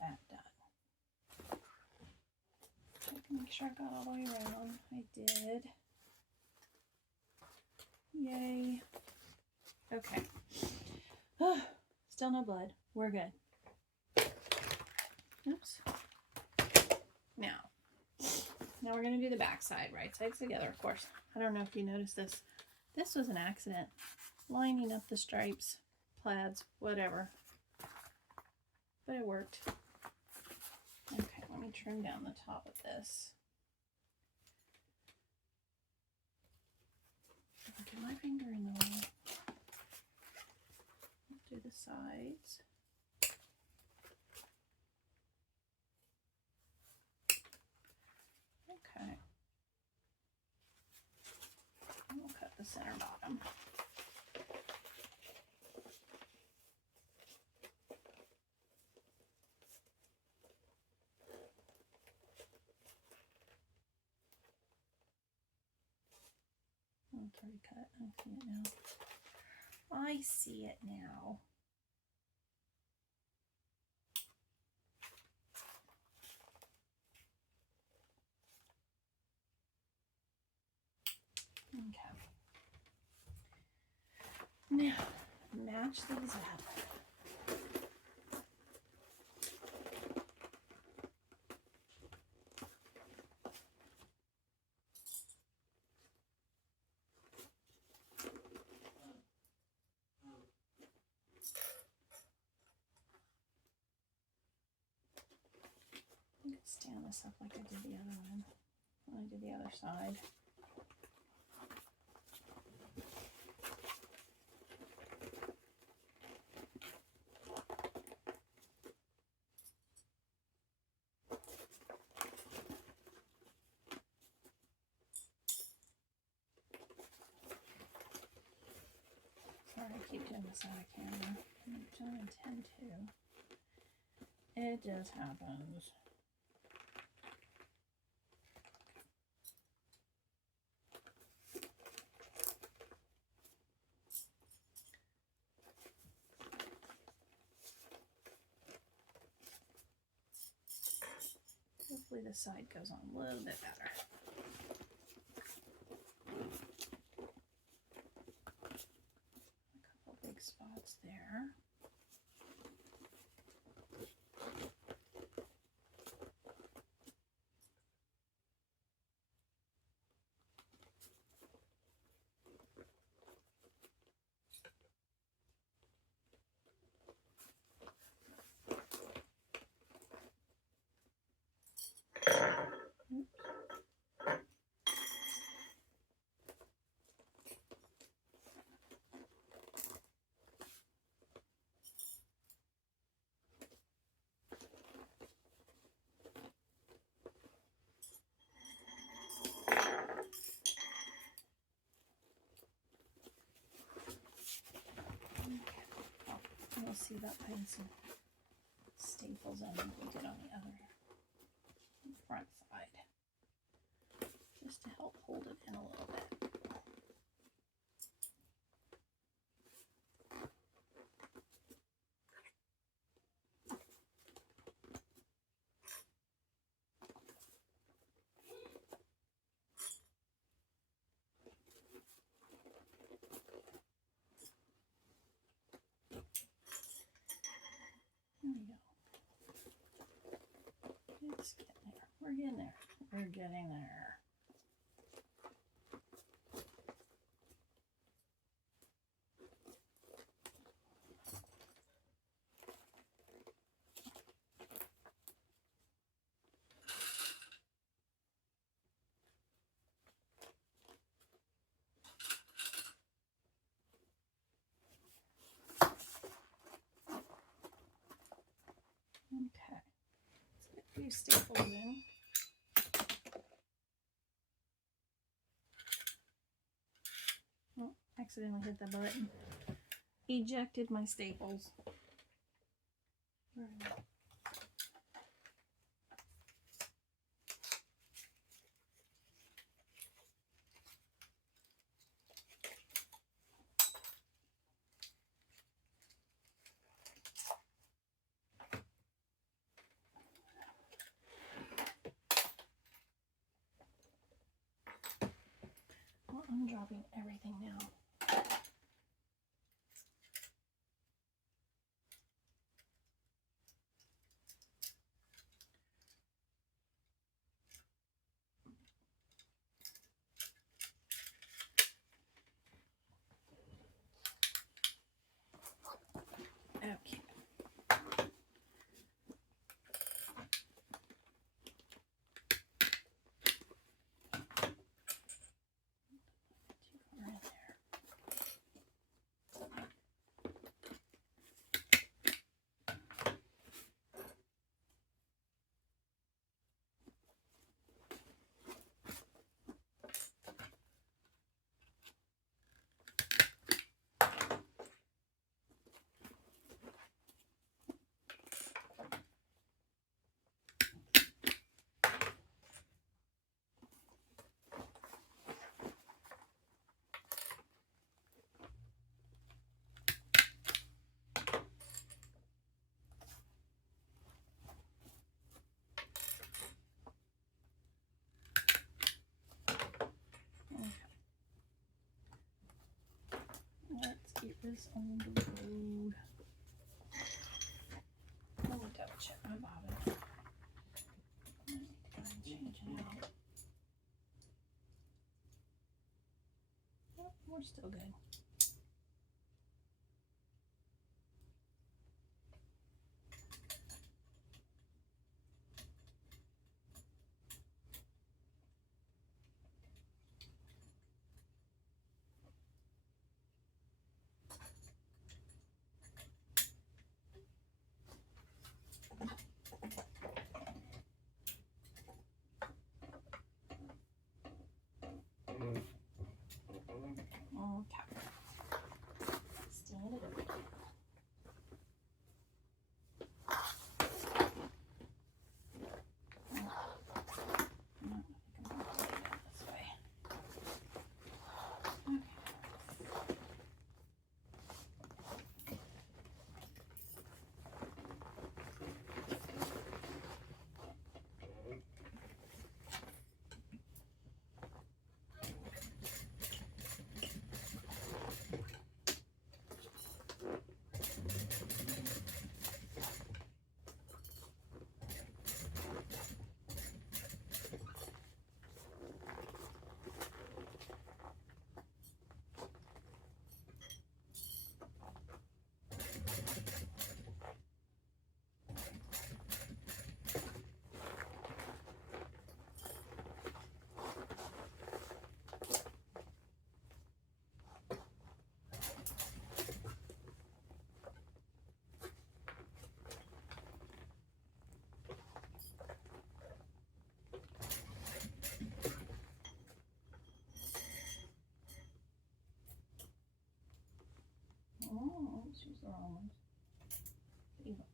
That done. Check to make sure I got all the way around. I did. Yay. Okay. Still no blood. We're good. Oops. Now we're going to do the back side, right sides together, of course. I don't know if you noticed this. This was an accident. Lining up the stripes, plaids, whatever. But it worked. Okay, let me trim down the top of this. Get my finger in the way. Do the sides. Okay. And we'll cut the center bottom. It's already cut. I see it now. I see it now. Okay. Now, match these up. Stand this up like I did the other one when I did the other side. Sorry, I keep doing this out of camera. I don't intend to. It just happens. Hopefully this side goes on a little bit better. it's there. You'll see that putting some staples in like we did on the other front side, just to help hold it in a little bit. There we go. It's getting there. We're getting there. We're getting there. Okay, let's get a few staples in. Oh, accidentally hit the button. Ejected my staples. Where are they? Well, I'm dropping everything now. Okay. Too far in there. Let's get this on the road. Let me double check my bobbin. I need to go and change it out. Yep, we're still good. Okay. Those are the wrong ones. These ones.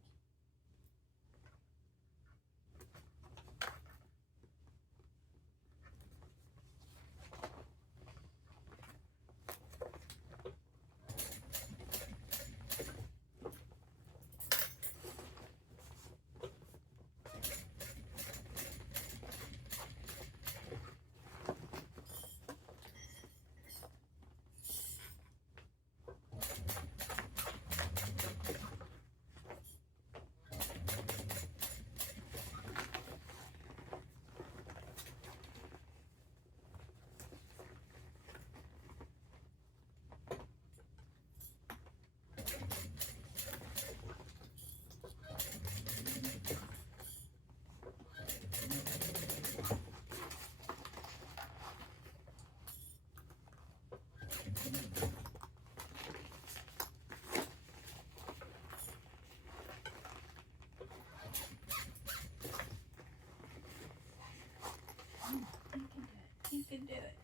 You can do it.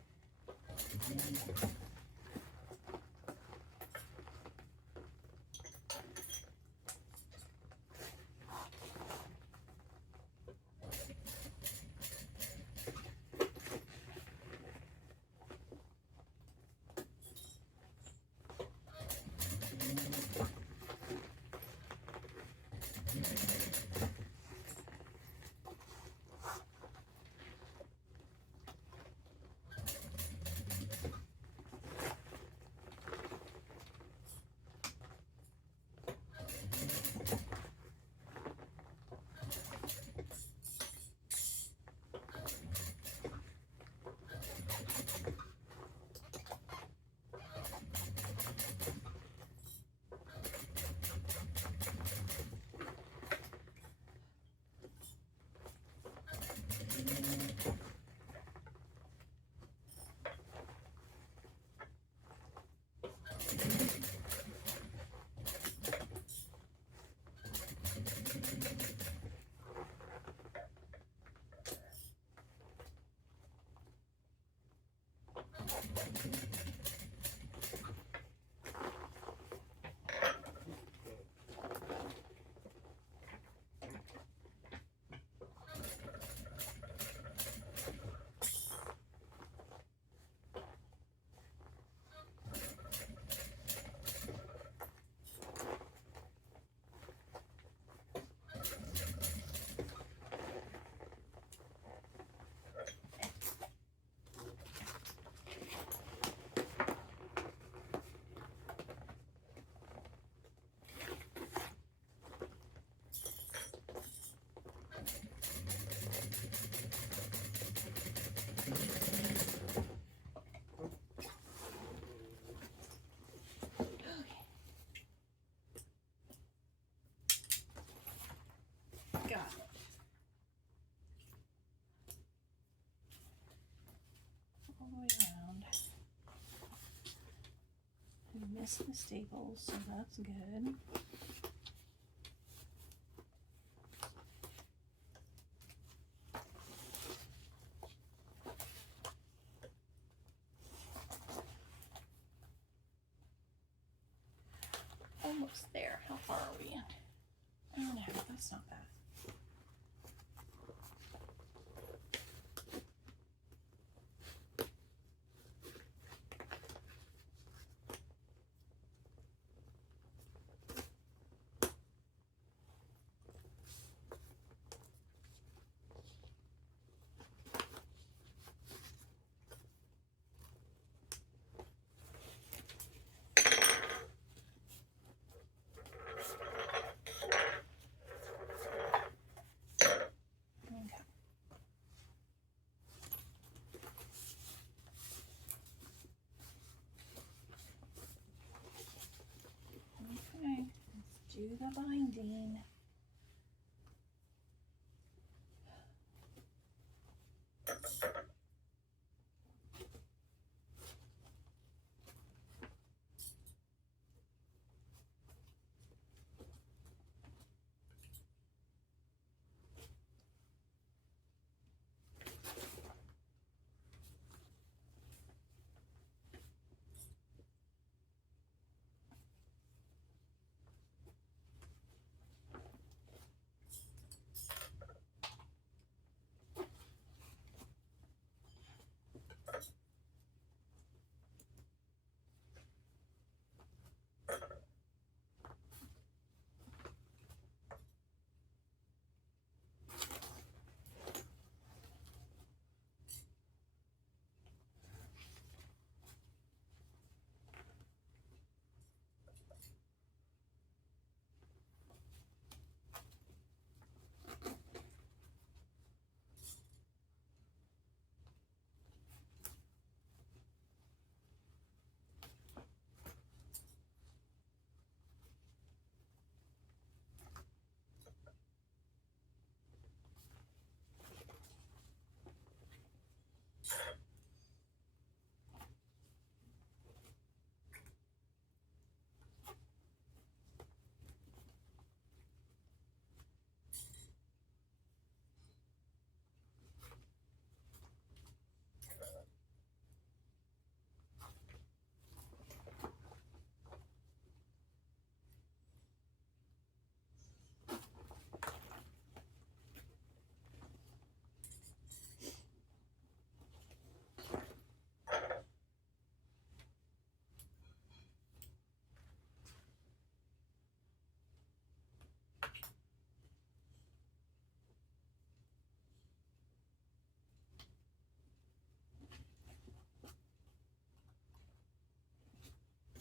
All the way around. We missed the staples, so that's good. Almost there. How far are we? I don't know. That's not bad. Okay, let's do the binding.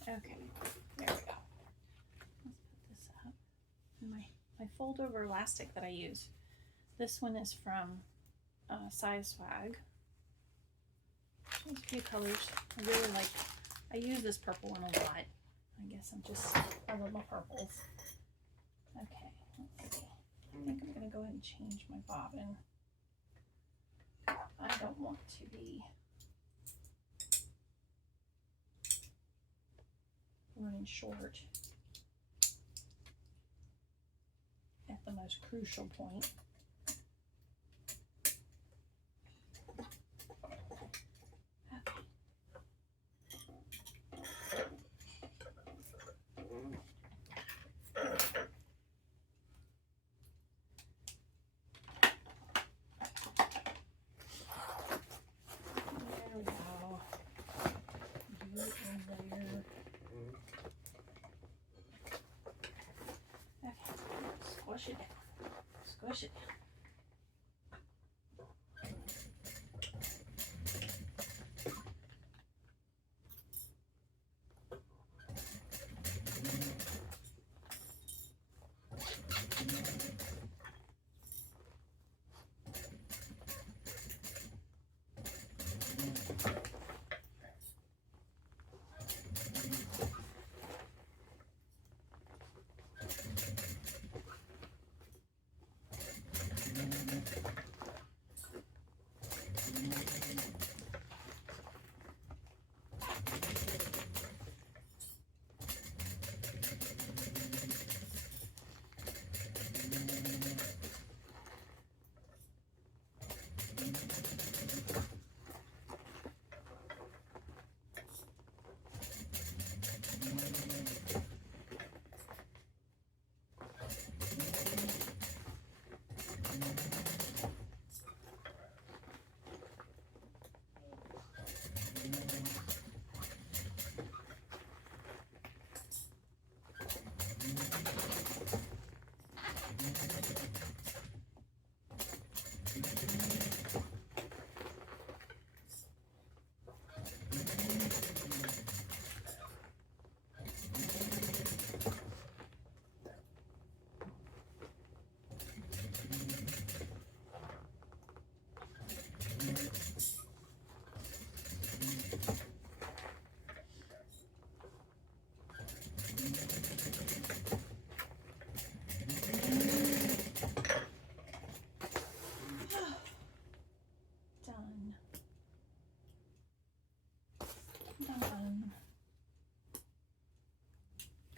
Okay, there we go. Let's put this up. And my fold over elastic that I use. This one is from Size Swag. There's a few colors. I really like, I use this purple one a lot. I guess I love my purples. Okay, let's see. I think I'm gonna go ahead and change my bobbin. I don't want to be running short at the most crucial point. Squish it down. Squish it down.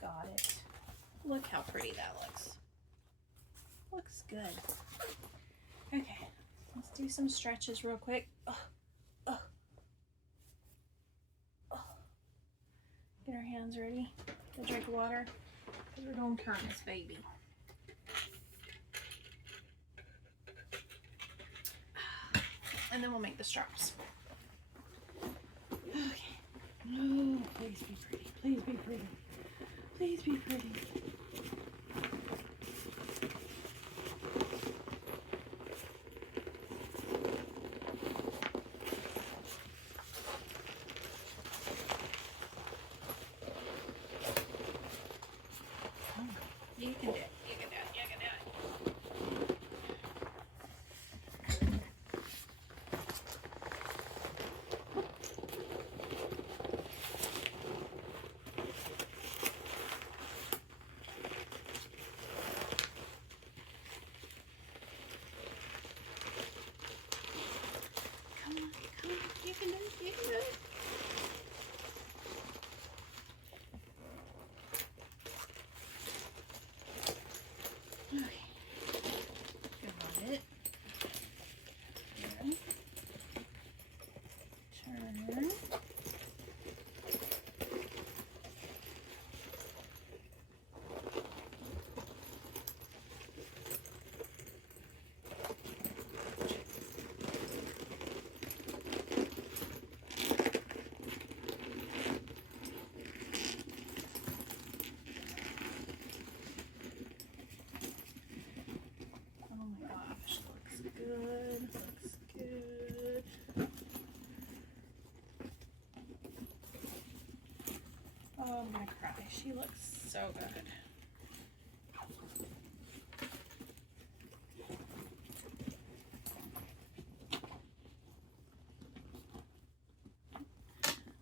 Got it. Look how pretty that looks. Looks good. Okay, let's do some stretches real quick. Get our hands ready. Get a drink of water, because we're going to turn this baby. And then we'll make the straps. Okay. Oh, please be pretty. Please be pretty. Please be pretty. You can do it. You can do it. You can do it. so good.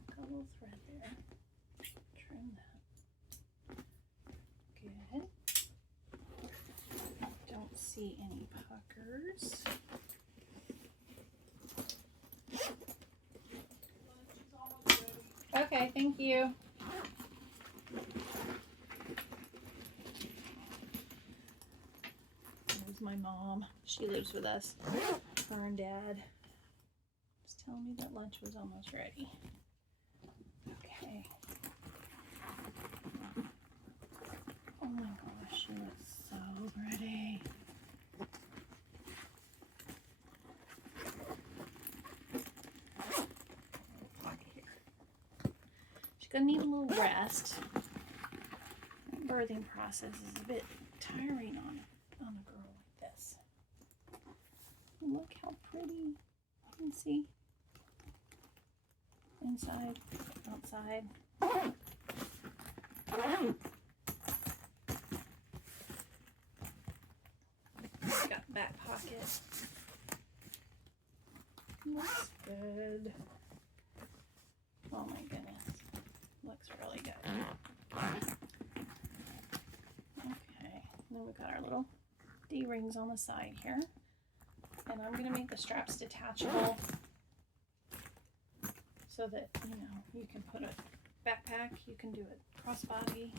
Got a little thread there. Trim that. Good. Don't see any puckers. Okay, thank you. There's my mom. She lives with us. Her and Dad just telling me that lunch was almost ready. Okay. Oh my gosh, she looks so pretty. She's gonna need a little rest. The birthing process is a bit tiring on a girl like this. And look how pretty. You can see inside, outside. Got back pocket. Looks good. Oh my goodness. Looks really good. Okay, then we've got our little D-rings on the side here. And I'm going to make the straps detachable so that, you know, you can put a backpack, you can do a crossbody.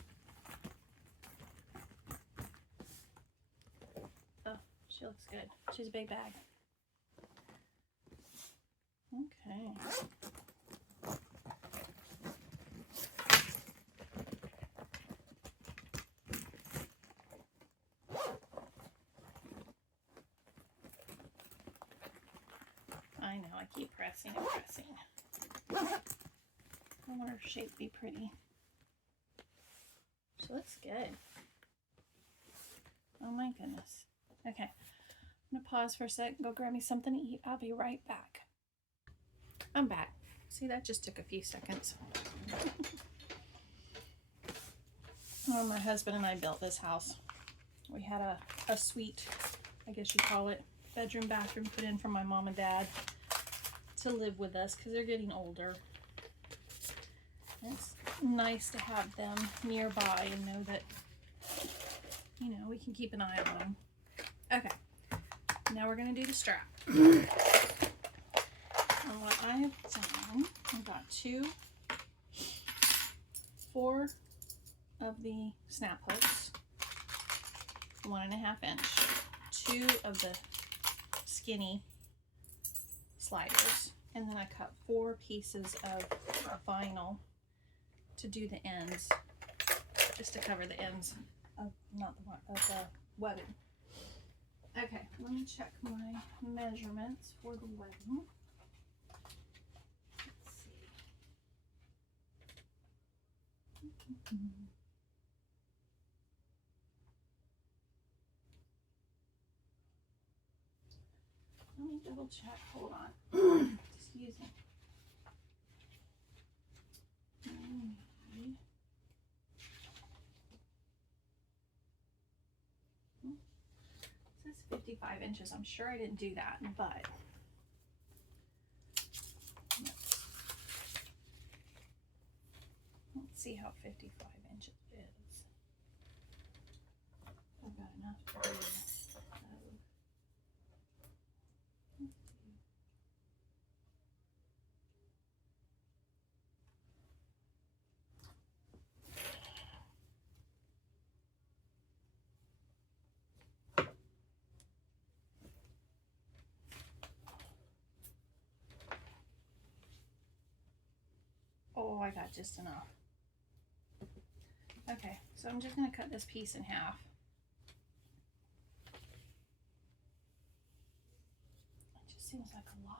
Oh, she looks good. She's a big bag. Okay. I know, I keep pressing and pressing. I want her shape to be pretty. She looks good. Oh my goodness. Okay, I'm gonna pause for a sec, go grab me something to eat. I'll be right back. I'm back. See, that just took a few seconds. Oh, my husband and I built this house. We had a suite, I guess you call it, bedroom, bathroom put in for my mom and dad to live with us because they're getting older. And it's nice to have them nearby and know that, you know, we can keep an eye on them. Okay, now we're going to do the strap. And what I have done, I've got 4 of the snap hooks, 1.5 inch, 2 of the skinny sliders, and then I cut 4 pieces of vinyl to do the ends, just to cover the ends of, not the one, of the webbing. Okay, let me check my measurements for the webbing. Let's see. Let me double check. Hold on. Excuse me. It says 55 inches. I'm sure I didn't do that, but let's see how 55 inches is. I've got enough to do. Oh, I got just enough. Okay, so I'm just going to cut this piece in half. It just seems like a lot.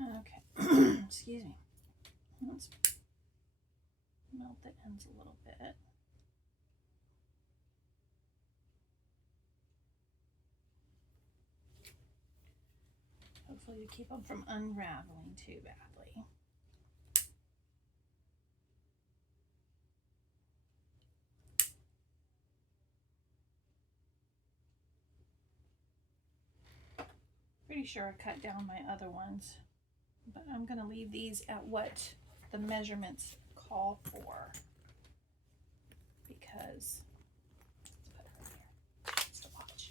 Okay, excuse me. melt the ends a little bit. Hopefully to keep them from unraveling too badly. Pretty sure I cut down my other ones, but I'm going to leave these at what the measurements call for, because let's put her in here just to watch.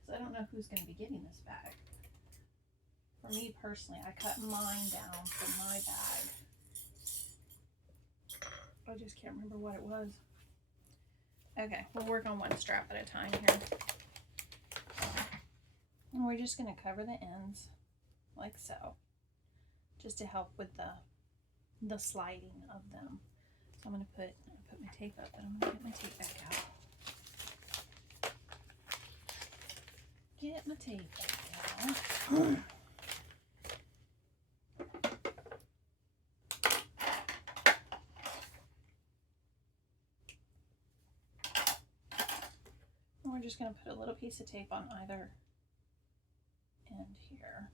Because I don't know who's going to be getting this bag. For me personally, I cut mine down for my bag. I just can't remember what it was. Okay, we'll work on one strap at a time here. And we're just going to cover the ends like so, just to help with the sliding of them. So I'm going to put my tape up, but I'm going to get my tape back out. Get my tape back out. And we're just going to put a little piece of tape on either end here.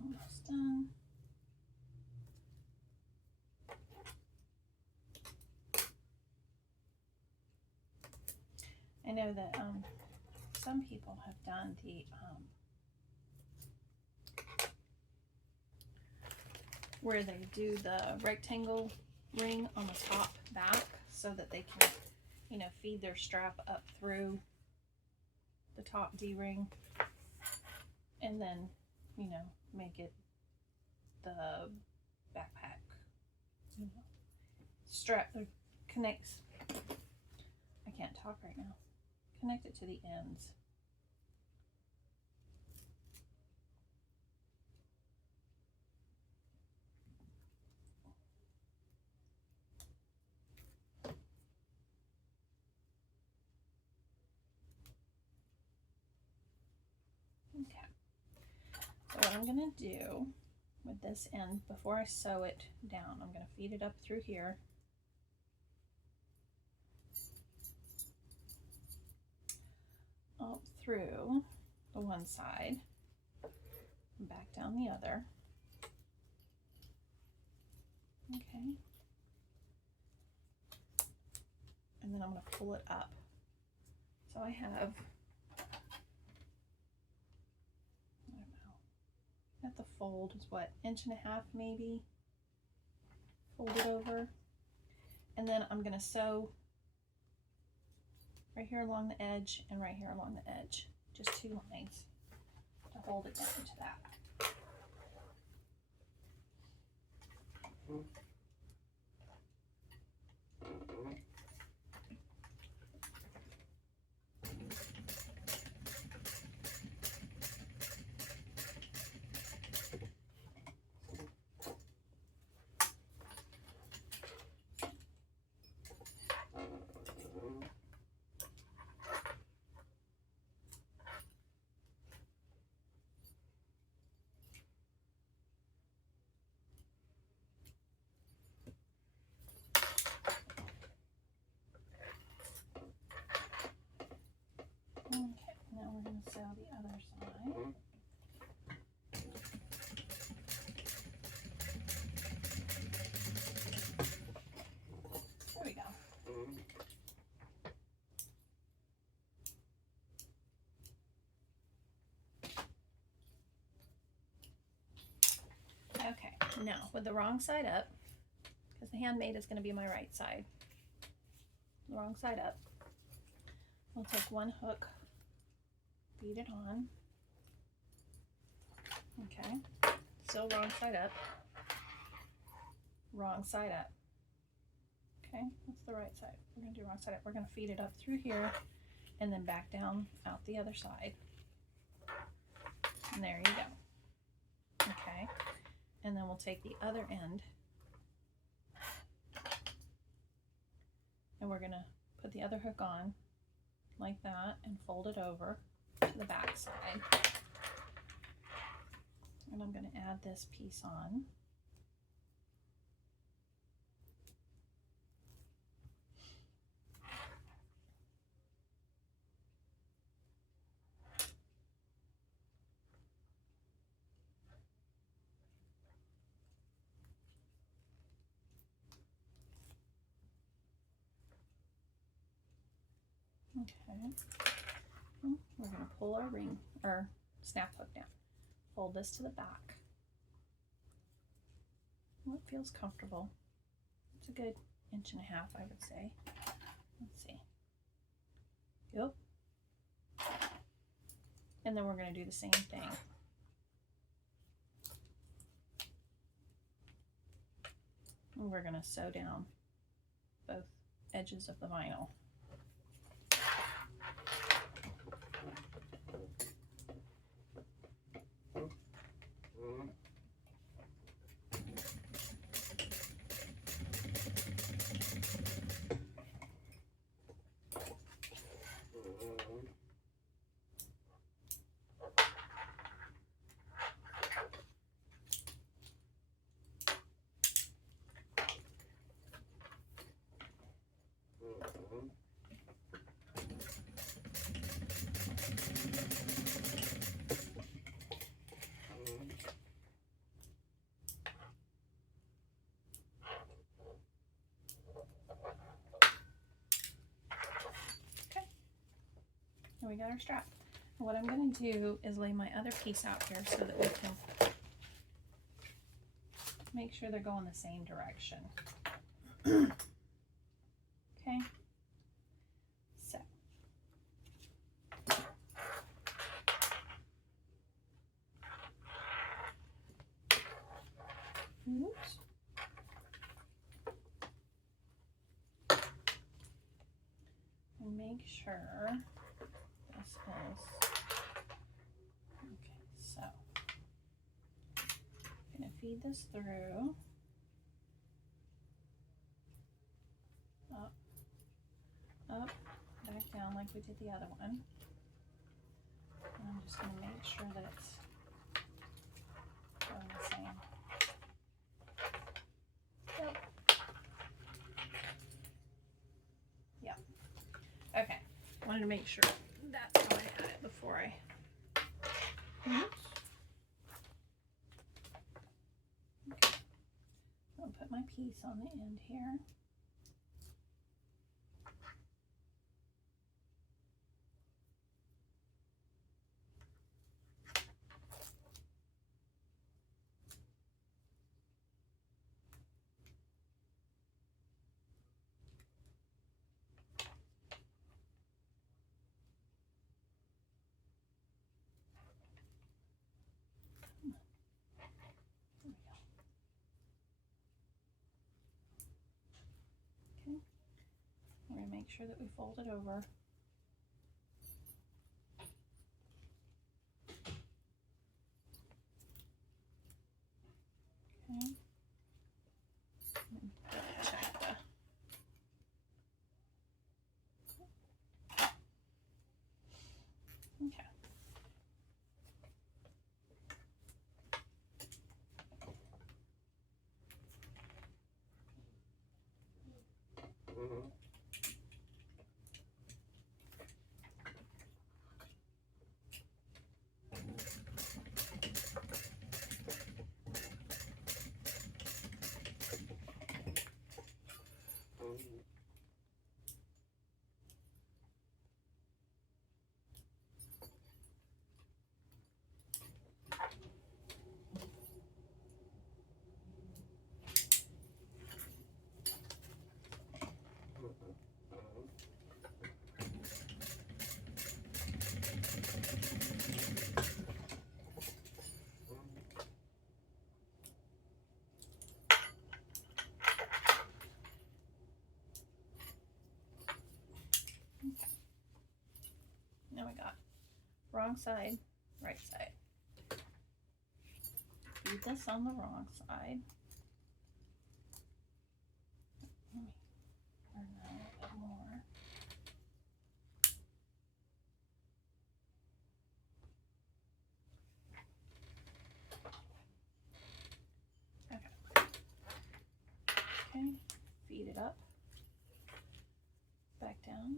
Almost done. I know that some people have done the where they do the rectangle ring on the top back so that they can, you know, feed their strap up through the top D-ring and then, you know, make it the backpack, you know, strap or connects. I can't talk right now. Connect it to the ends. Okay. So what I'm going to do with this end, before I sew it down, I'm going to feed it up through here. Up through the one side, back down the other. Okay. And then I'm going to pull it up. So I have, I don't know, at the fold is what, 1.5 inches maybe, fold it over. And then I'm going to sew right here along the edge and right here along the edge, just 2 lines to hold it down to that. Now, with the wrong side up, because the handmade is going to be my right side, the wrong side up, we'll take one hook, bead it on. Okay, still wrong side up, wrong side up. Okay, that's the right side. We're going to do wrong side up. We're going to feed it up through here and then back down out the other side. And there you go. Okay, and then we'll take the other end and we're going to put the other hook on like that and fold it over to the back side. And I'm going to add this piece on. Okay, we're going to pull our ring or snap hook down, fold this to the back. Well, it feels comfortable. It's a good 1.5 inches, I would say. Let's see. Yep. And then we're going to do the same thing. And we're going to sew down both edges of the vinyl. We got our strap. What I'm going to do is lay my other piece out here so that we can make sure they're going the same direction. Okay, so oops. And make sure this is okay. So I'm going to feed this through, up, up, back down like we did the other one. And I'm just going to make sure that it's going the same. Yep. Okay. Wanted to make sure that's how I had it before I. Oops. Okay. I'll put my piece on the end here. We're going to make sure that we fold it over. Okay. Check the. Okay. wrong side, right side. Feed this on the wrong side. Let me turn that a little bit more. Okay, feed it up, back down.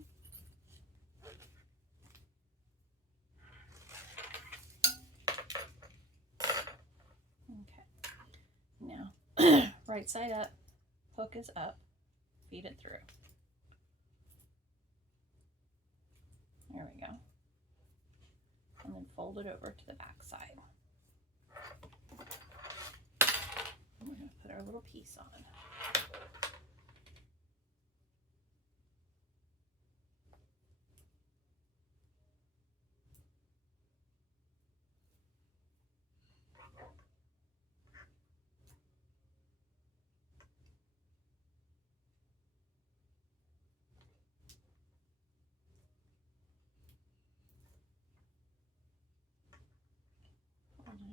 Okay, now right side up, hook is up, feed it through. There we go. And then fold it over to the back side. And we're going to put our little piece on.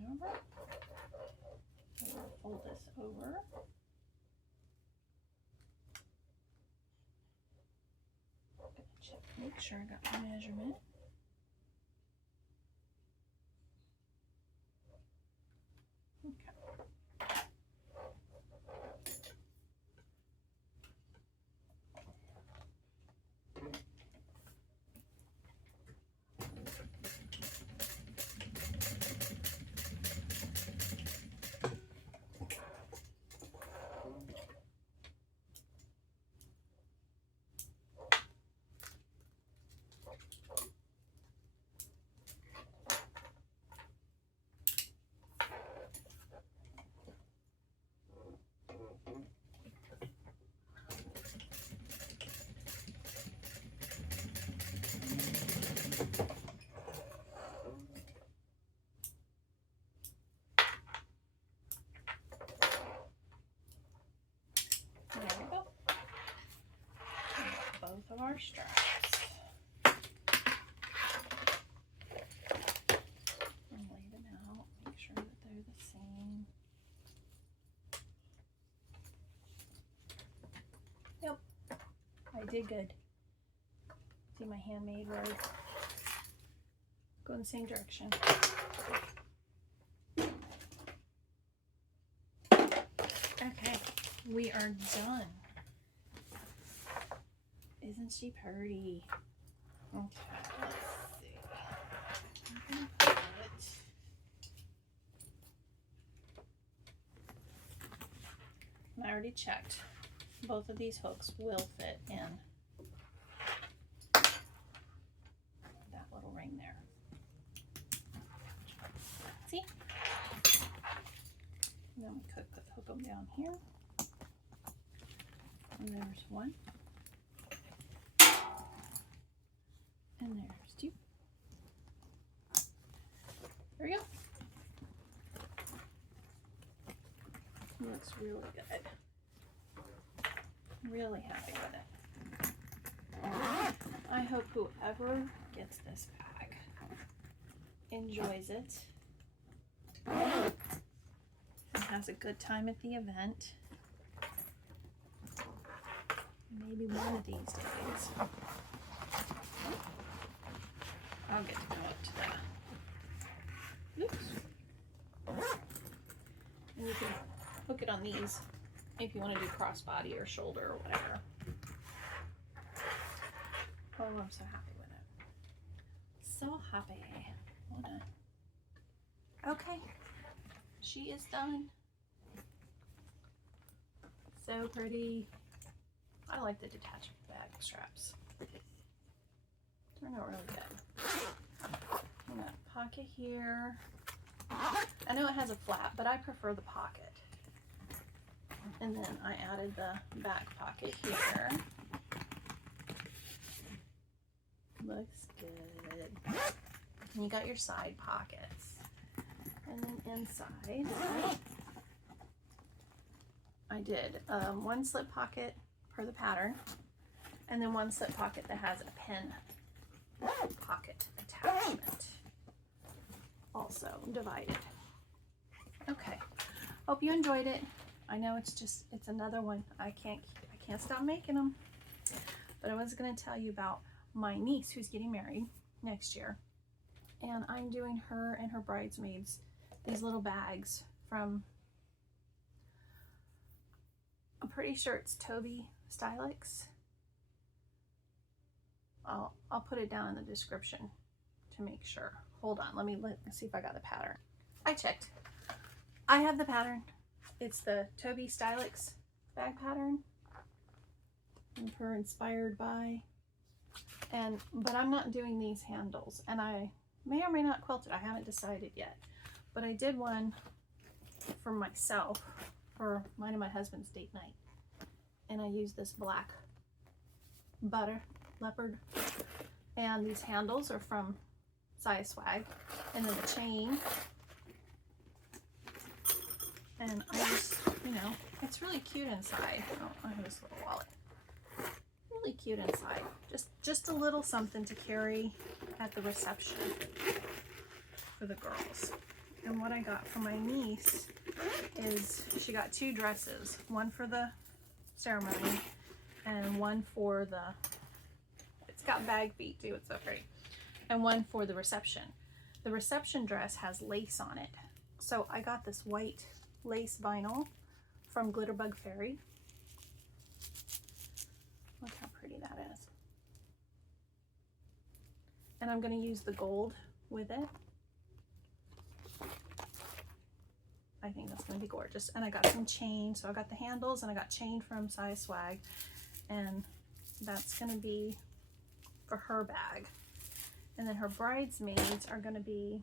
Over. So we'll fold this over. Check, make sure I got my measurement. Okay. There we go. Both of our straps. And lay them out. Make sure that they're the same. Yep, I did good. See my handmade road. Go in the same direction. Okay, we are done. Isn't she pretty? Okay, let's see. I'm gonna put, I already checked. Both of these hooks will fit in that little ring there. See? And then we could hook them down here. And there's one. And there's two. There we go. Looks really good. Really happy with it. I hope whoever gets this bag enjoys it and has a good time at the event. Maybe one of these days I'll get to go up to the, oops, and you can hook it on these if you want to do crossbody or shoulder or whatever. Oh, I'm so happy with it. So happy. Well done. Okay, she is done. So pretty. I like the detachable bag straps. Turn out really good. And that pocket here. I know it has a flap, but I prefer the pocket. And then I added the back pocket here. Looks good. And you got your side pockets. And then inside, I did one slip pocket per the pattern, and then one slip pocket that has a pen pocket attachment. also divided. Okay, hope you enjoyed it. I know it's another one. I can't stop making them. But I was going to tell you about my niece who's getting married next year. And I'm doing her and her bridesmaids these little bags from, I'm pretty sure it's Toby Stylex. I'll put it down in the description to make sure. Hold on, let me see if I got the pattern. I checked. I have the pattern. It's the Toby Stylex bag pattern. And her inspired by. But I'm not doing these handles, and I may or may not quilt it. I haven't decided yet. But I did one for myself for mine and my husband's date night. And I used this black butter leopard. And these handles are from Swag. And then the chain. And I just, you know, it's really cute inside. Oh, I have this little wallet. Really cute inside. Just a little something to carry at the reception for the girls. And what I got for my niece is she got 2 dresses. One for the ceremony and one for the, it's got bag feet too, it's so pretty. And one for the reception. The reception dress has lace on it. So I got this white lace vinyl from Glitterbug Fairy. Look how pretty that is. And I'm going to use the gold with it. I think that's going to be gorgeous. And I got some chain. So I got the handles and I got chain from Swag. And that's going to be for her bag. And then her bridesmaids are going to be,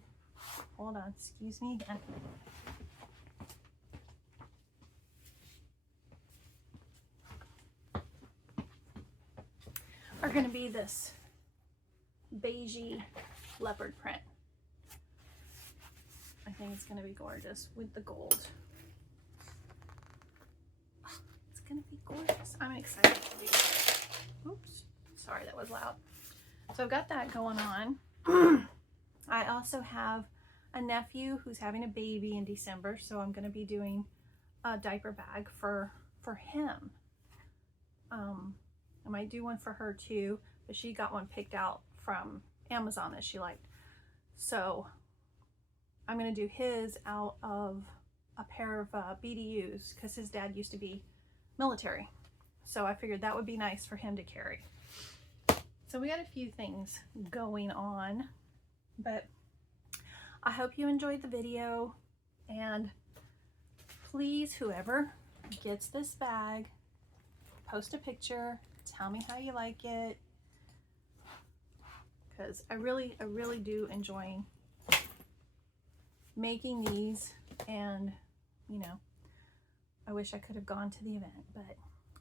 hold on, excuse me again. Are going to be this beigey leopard print. I think it's going to be gorgeous with the gold. Oh, it's going to be gorgeous. I'm excited to do it. Oops, sorry, that was loud. So I've got that going on. I also have a nephew who's having a baby in December, so I'm going to be doing a diaper bag for him. I might do one for her too, but she got one picked out from Amazon that she liked. So I'm going to do his out of a pair of BDUs because his dad used to be military. So I figured that would be nice for him to carry. So we got a few things going on, but I hope you enjoyed the video, and please, whoever gets this bag, post a picture, tell me how you like it, because I really do enjoy making these, and you know, I wish I could have gone to the event, but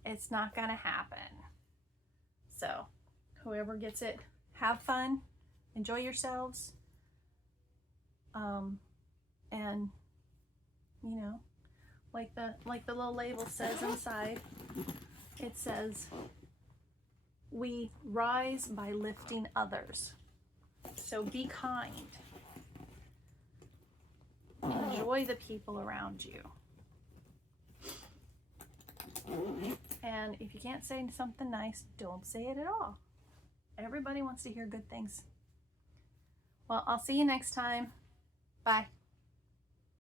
it's not gonna happen. So whoever gets it, have fun, enjoy yourselves, and you know, like the little label says inside, it says, we rise by lifting others. So be kind. Enjoy the people around you. And if you can't say something nice, don't say it at all. Everybody wants to hear good things. Well, I'll see you next time. Bye.